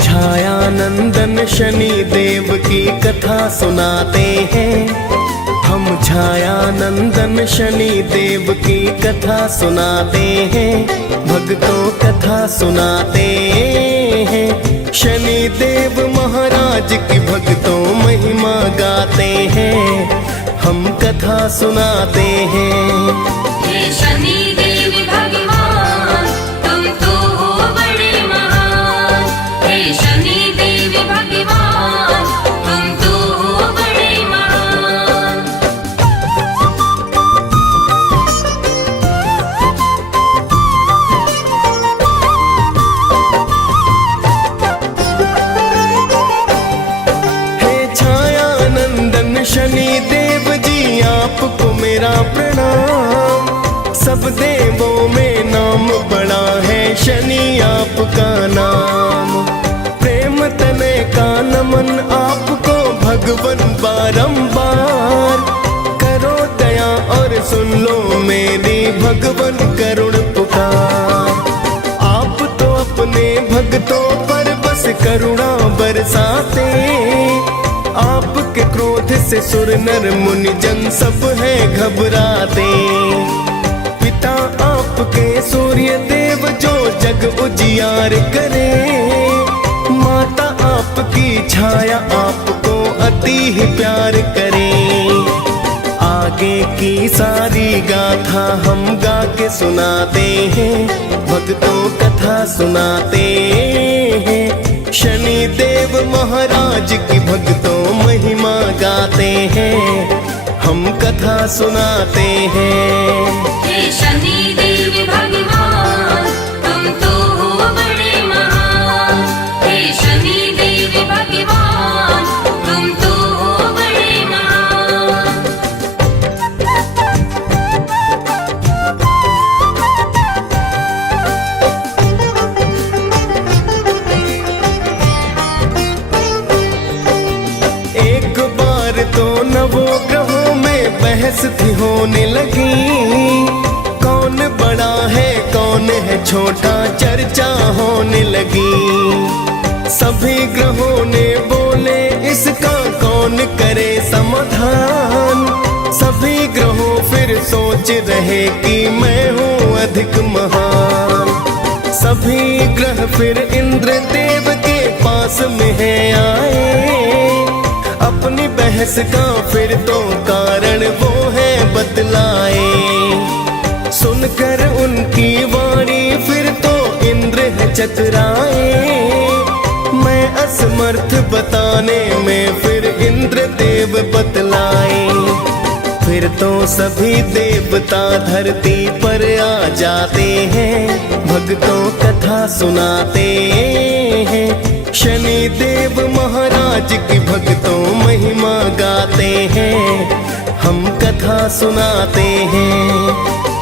छायानंदन शनि देव की कथा सुनाते हैं। हम छायानंदन शनि देव की कथा सुनाते हैं। भक्तों कथा सुनाते हैं। शनि देव महाराज की भक्तों महिमा गाते हैं। हम कथा सुनाते हैं। हे शनि देव भगवान, तुम तो हो बड़े महान। हे शनि देव भगवान, तुम तो हो बड़े महान। हे छायानंदन शनि देव जी आपको मेरा प्रणाम। सब देवों में नाम बड़ा है शनि आपका नाम। प्रेम तने का नमन आपको भगवन बारंबार। करो दया और सुन लो मेरी भगवन करुण पुकार। आप तो अपने भक्तों पर बस करुणा बरसाते। आपके क्रोध से सुर नर मुनि जन सब है घबराते। पिता आपके सूर्य देव जो जग उजियार करे। माता आपकी छाया आपको अति ही प्यार करे। आगे की सारी गाथा हम गा के सुनाते हैं। भक्तों कथा सुनाते हैं। शनि देव महाराज की भक्तों महिमा गाते हैं। हम कथा सुनाते हैं। हे शनि देव भगवान, तुम तो हो बड़े महान। हे शनि देव भगवान, तुम तो हो बड़े महान। एक बार तो नवों ग्रहों में बहस थी होने लगी। कौन बड़ा है कौन है छोटा चर्चा होने लगी। सभी ग्रहों ने बोले इसका कौन करे समाधान। सभी ग्रहों फिर सोच रहे कि मैं हूँ अधिक महान। सभी ग्रह फिर इंद्र देव के पास में है आए। अपनी बहस का फिर तो कारण वो है बतलाए। सुनकर उनकी वाणी फिर तो इंद्र है चतुराए। मैं असमर्थ बताने में फिर इंद्र देव बतलाए। फिर तो सभी देवता धरती पर आ जाते हैं। भक्तों कथा सुनाते हैं। शनि देव महाराज की भक्तों महिमा गाते हैं। हम कथा सुनाते हैं।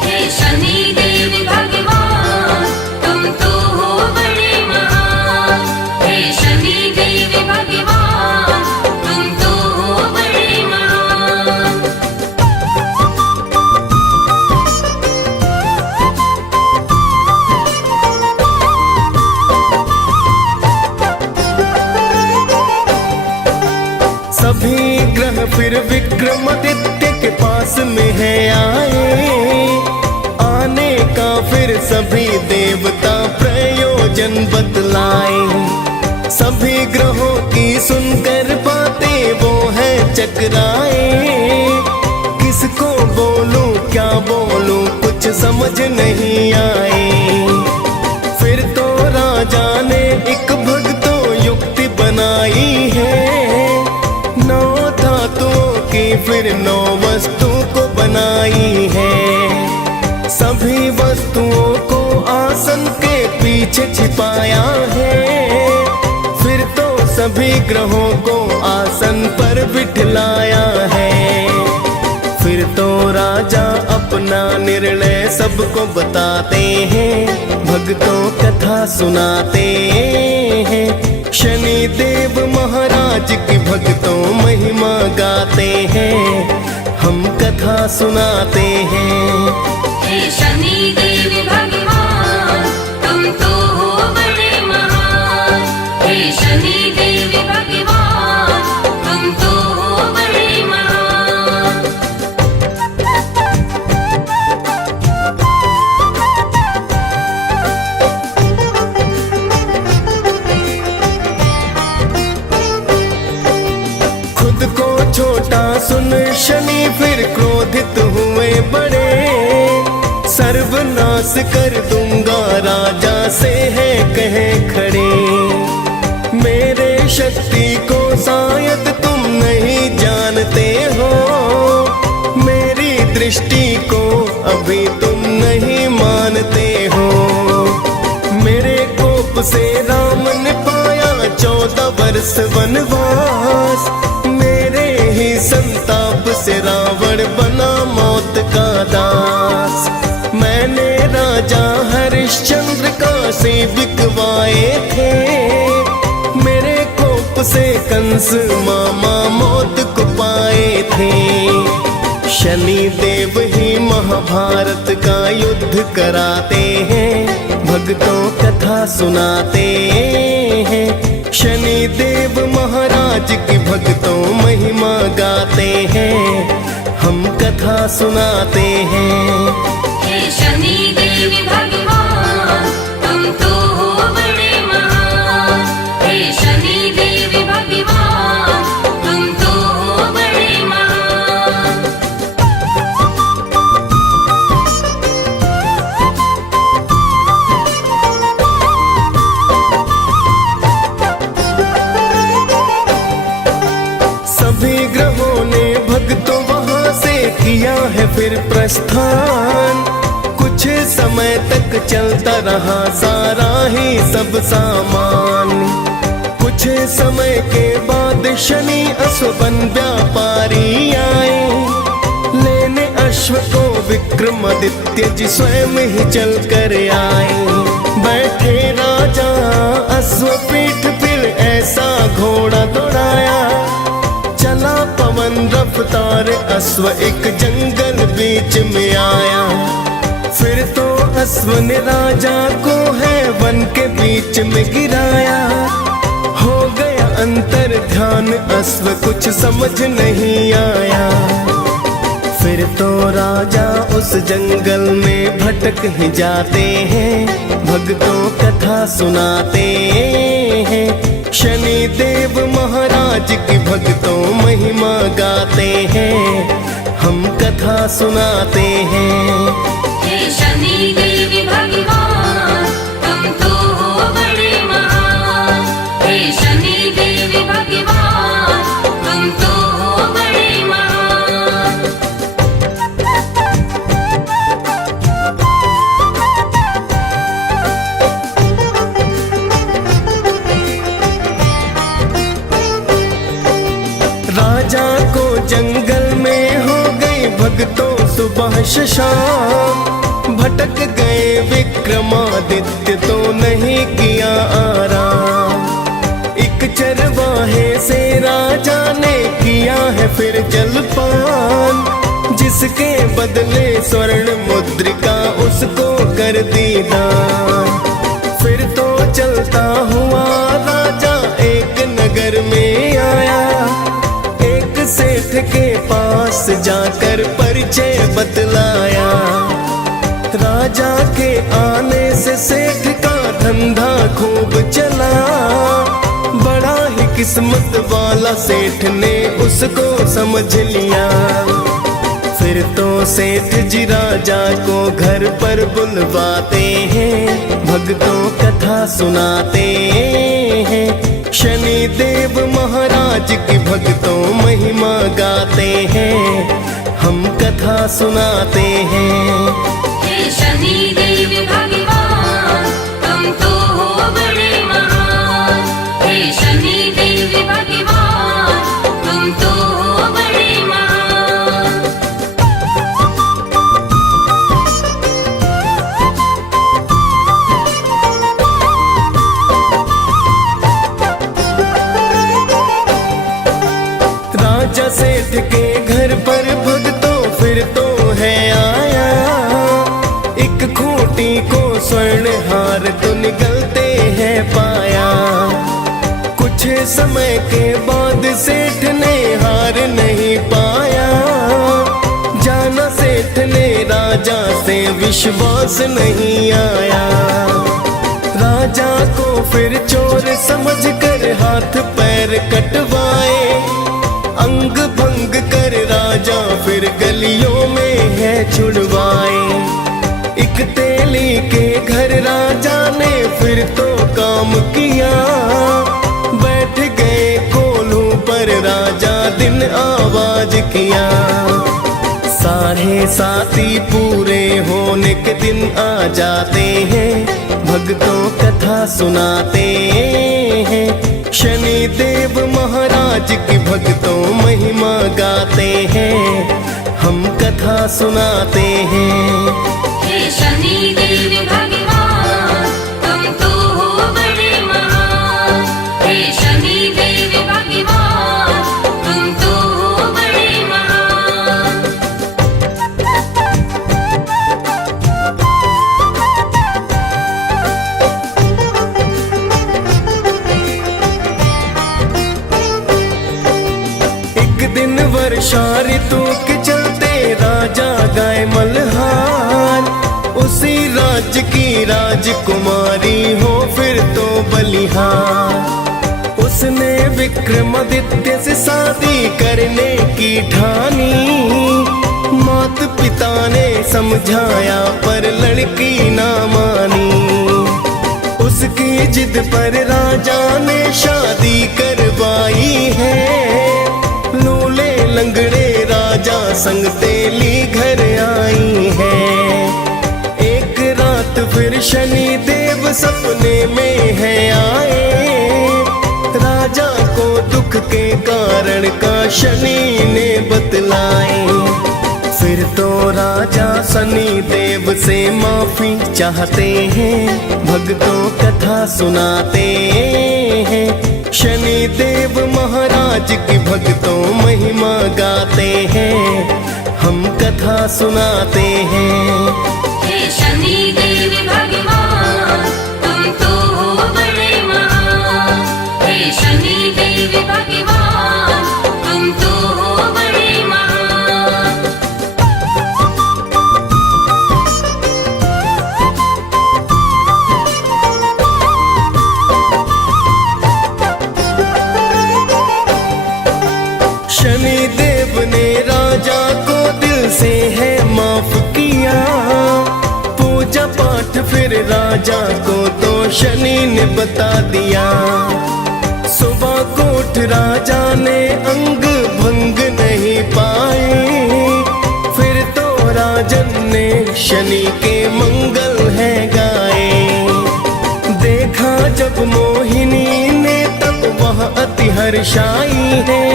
हे शनि देव भगवान, तुम तो हो बड़े महान। हे शनि देव भगवान, तुम तो हो बड़े महान। सभी ग्रह फिर विक्रमादित्य के पास में है आए। आने का फिर सभी देवता प्रयोजन बतलाए। सभी ग्रहों की सुनकर बात टकराए। किसको बोलूं क्या बोलूं कुछ समझ नहीं आए। फिर तो राजा ने एक भक्तों युक्ति बनाई है। 9 धातुओं की फिर 9 वस्तु को बनाई है। सभी वस्तुओं को आसन के पीछे छिपाया है। फिर तो सभी ग्रहों को आसन पर बिठलाया है। फिर तो राजा अपना निर्णय सबको बताते हैं। भक्तों कथा सुनाते हैं। शनि देव महाराज की भक्तों महिमा गाते हैं। हम कथा सुनाते हैं। हे शनि देव भगवान तुम तो हो बड़े महान। हे शनि देव भगवान तुम तो हो बड़े महान। खुद को छोटा सुन शनि फिर क्रोधित हुए बड़े। सर्वनाश कर दूंगा राजा से है कहे खड़े। मेरे शक्ति को शायद तुम नहीं जानते हो। मेरी दृष्टि को अभी तुम नहीं मानते हो। मेरे कोप से राम ने पाया 14 वर्ष वनवास। मेरे ही संताप से रावण बना मौत का दास। मैंने राजा हरिश्चंद्र काशी बिकवाए थे। मेरे कोप से कंस मामा मौत को पाए थे। शनि देव ही महाभारत का युद्ध कराते हैं। भक्तों कथा सुनाते हैं। शनि देव महाराज की भक्तों महिमा गाते हैं। हम कथा सुनाते हैं। हे शनि देव भगवान तुम तो हो बड़े महान। हे शनि देव भगवान तुम तो हो बड़े महान। सभी ग्रहों ने भक्तों वहां से किया है फिर प्रस्थान। कुछ समय तक चलता रहा सारा ही सब सामान। कुछ समय के बाद शनि अश्वबन व्यापारी आए। लेने अश्व को विक्रमादित्य जी स्वयं ही चल कर आए। बैठे राजा अश्वपीठ फिर ऐसा घोड़ा दौड़ाया। चला पवन रफ्तार अश्व एक जंगल बीच में आया। फिर तो अश्व ने राजा को है वन के बीच में गिराया। हो गया अंतर ध्यान अश्व कुछ समझ नहीं आया। फिर तो राजा उस जंगल में भटक ही जाते हैं। भक्तों कथा सुनाते हैं। शनि देव महाराज की भक्तों महिमा गाते हैं। हम कथा सुनाते हैं। हे शनि देव भगवान तुम तो हो बड़े महान। हे शनि देव भगवान तुम तो हो बड़े महान। राजा को जंगल में हो गई भक्तों सुबह शाम। भटक गए विक्रमादित्य तो नहीं किया आराम। एक चरवाहे से राजा ने किया है फिर जलपान। जिसके बदले स्वर्ण मुद्रिका उसको कर दी दान। फिर तो चलता हुआ राजा एक नगर में आया। एक सेठ के पास जाकर परिचय बतलाया। राजा के आने से सेठ का धंधा खूब चला। बड़ा ही किस्मत वाला सेठ ने उसको समझ लिया। फिर तो सेठ जी राजा को घर पर बुलवाते हैं, भक्तों कथा सुनाते हैं। शनि देव महाराज की भक्तों महिमा गाते हैं, हम कथा सुनाते हैं। हे शनि देव भगवान तुम तो हो बड़े महान। हे शनि देव भगवान तुम तो हो बड़े महान। राजा सेठ के घर पर भक्तों फिर तो है आया, एक खूंटी को स्वर्ण हार तो निकलते हैं पाया। कुछ समय के बाद सेठ ने हार नहीं पाया, जाना सेठ ने राजा से विश्वास नहीं आया। राजा को फिर चोर समझकर हाथ पैर कटवाए, अंग भंग कर राजा फिर गलियों में है छुड़वाए। एक तेली के घर राजा ने फिर तो काम किया, बैठ गए कोल्हू पर राजा दिन आवाज किया। साढ़े साथी पूरे होने के दिन आ जाते हैं, भक्तों कथा सुनाते हैं। शनि देव महाराज की भक्तों महिमा गाते हैं, हम कथा सुनाते हैं। हे शनि देव भगवान तुम तो हो बड़े महान। हे शनि देव भगवान तुम तो हो बड़े महान। एक दिन वर्षा ऋतु के चलते राजा गाय मल्हार, उसी राज्य की राजकुमारी हो फिर तो बलिहार। उसने विक्रमादित्य से शादी करने की ठानी, माता पिता ने समझाया पर लड़की ना मानी। उसकी जिद पर राजा ने शादी करवाई है, लूले लंगड़े राजा संग तेली घर आई है। एक रात फिर शनि देव सपने में है आए, राजा को दुख के कारण का शनि ने बतलाए। फिर तो राजा शनि देव से माफी चाहते हैं, भक्तों कथा सुनाते हैं। शनि देव महाराज की भक्तों महिमा गाते हैं, हम कथा सुनाते हैं। हे शनि देव भगवान तुम तो हो बड़े महान। हे शनि देव भगवान तुम तो हो बड़े महान। शनि देव ने राजा को दिल से है माफ किया, पूजा पाठ फिर राजा को तो शनि ने बता दिया। सुबह को उठ राजा ने अंग भंग नहीं पाए, फिर तो राजन ने शनि के मंगल है गाए। देखा जब मोहिनी ने तब वह अति हर्षाई है,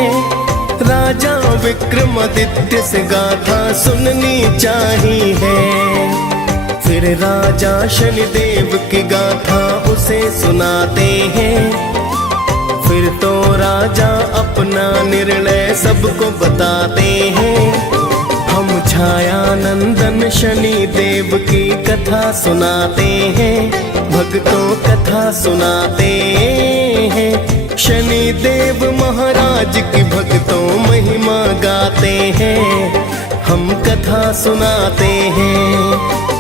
राजा विक्रमादित्य से गाथा सुननी चाहिए। फिर राजा शनिदेव की गाथा उसे सुनाते हैं, फिर तो राजा अपना निर्णय सबको बताते हैं। हम छाया नंदन शनि देव की कथा सुनाते हैं, भक्तों कथा सुनाते हैं। शनि देव महाराज की भक्तों महिमा गाते हैं, हम कथा सुनाते हैं।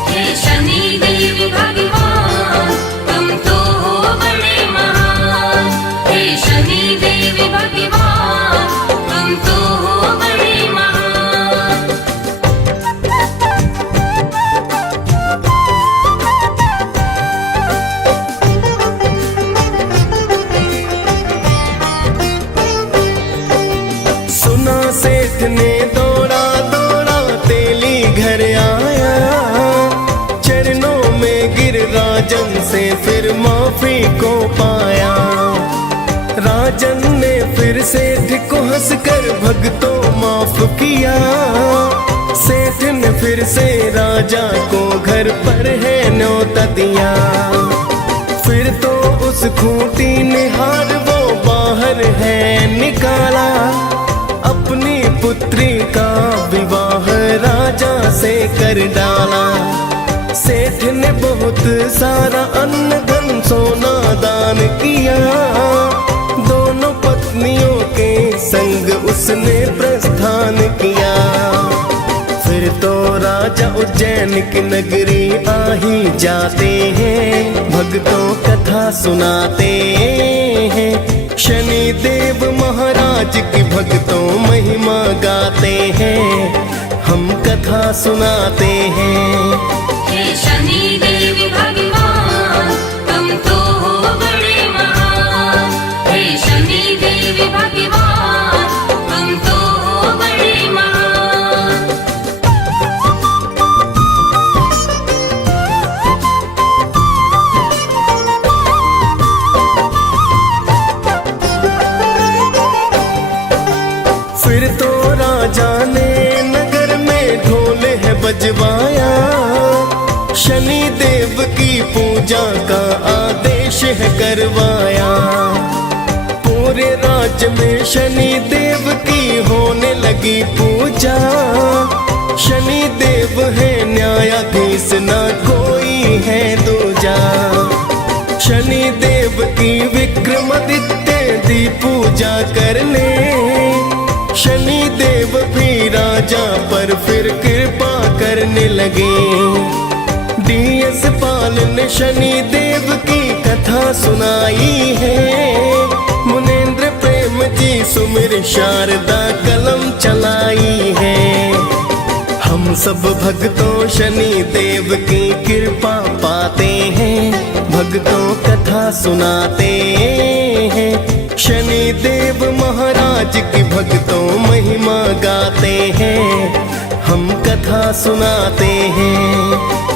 हे शनि देव भगवान तुम तो हो बड़े महान। हे शनि देव माफी को पाया। राजन ने फिर सेठ को हंसकर भक्तों माफ किया। सेठ ने फिर से राजा को घर पर है न्योता दिया। फिर तो उस खूंटी निहार वो बाहर है निकाला। अपनी पुत्री का विवाह राजा से कर डाला। सेठ ने बहुत सारा अन्न धन सोना दान किया। दोनों पत्नियों के संग उसने प्रस्थान किया। फिर तो राजा उज्जैन की नगरी आ ही जाते हैं। भक्तों कथा सुनाते हैं। शनि देव महाराज की भक्तों महिमा गाते हैं। हम कथा सुनाते हैं। हे शनि देव भगवान तुम तो हो बड़े महान। हे शनि देव भगवान तुम तो हो बड़े महान। फिर तो राजा ने नगर में ढोल है बजवाया। शनि देव की पूजा का आदेश है करवाया। पूरे राज्य में शनि देव की होने लगी पूजा। शनि देव है न्यायाधीश ना कोई है दूजा। शनि देव की विक्रमादित्य दी पूजा करने। शनि देव भी राजा पर फिर कृपा करने लगे। DS पाल ने शनि देव की कथा सुनाई है। मुनेंद्र प्रेम जी सुमिर शारदा कलम चलाई है। हम सब भक्तों शनि देव की कृपा पाते हैं। भक्तों कथा सुनाते हैं। शनि देव महाराज की भक्तों महिमा गाते हैं। हम कथा सुनाते हैं।